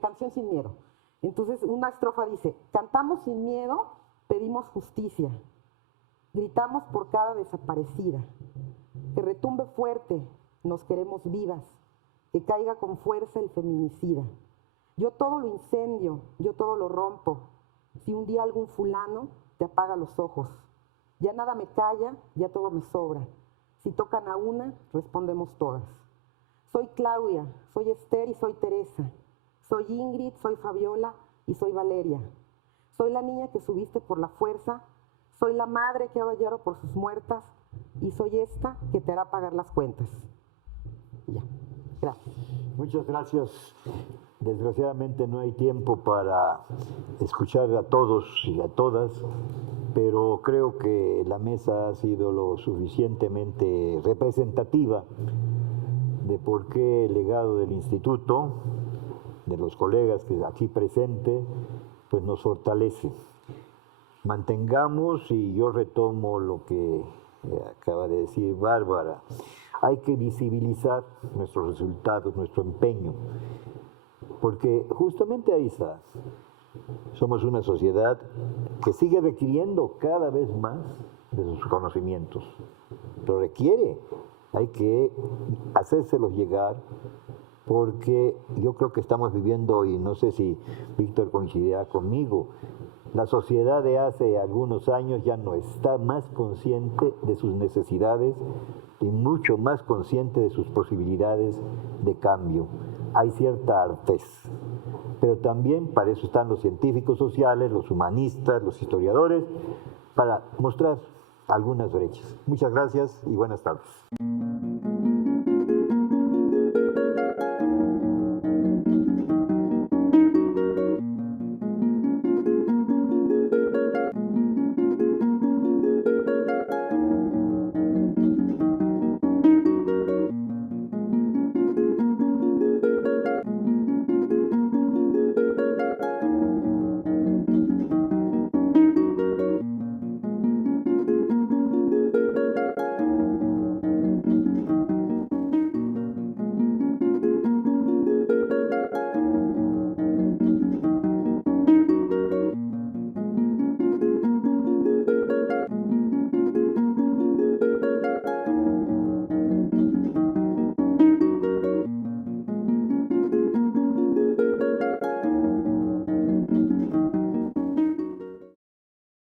Canción sin Miedo. Entonces una estrofa dice: cantamos sin miedo, pedimos justicia, gritamos por cada desaparecida, que retumbe fuerte, nos queremos vivas, que caiga con fuerza el feminicida. Yo todo lo incendio, yo todo lo rompo. Si un día algún fulano te apaga los ojos, ya nada me calla, ya todo me sobra. Si tocan a una, respondemos todas. Soy Claudia, soy Esther y soy Teresa. Soy Ingrid, soy Fabiola y soy Valeria. Soy la niña que subiste por la fuerza. Soy la madre que ahora lloro por sus muertas. Y soy esta que te hará pagar las cuentas. Y ya, gracias. Muchas gracias. Desgraciadamente no hay tiempo para escuchar a todos y a todas, pero creo que la mesa ha sido lo suficientemente representativa de por qué el legado del instituto, de los colegas que aquí presentes, pues nos fortalece. Mantengamos, y yo retomo lo que acaba de decir Bárbara, hay que visibilizar nuestros resultados, nuestro empeño, porque justamente ahí está. Somos una sociedad que sigue requiriendo cada vez más de sus conocimientos. Lo requiere, hay que hacérselos llegar, porque yo creo que estamos viviendo, y no sé si Víctor coincidirá conmigo, la sociedad de hace algunos años ya no está más consciente de sus necesidades y mucho más consciente de sus posibilidades de cambio. Hay cierta artez, pero también para eso están los científicos sociales, los humanistas, los historiadores, para mostrar algunas brechas. Muchas gracias y buenas tardes.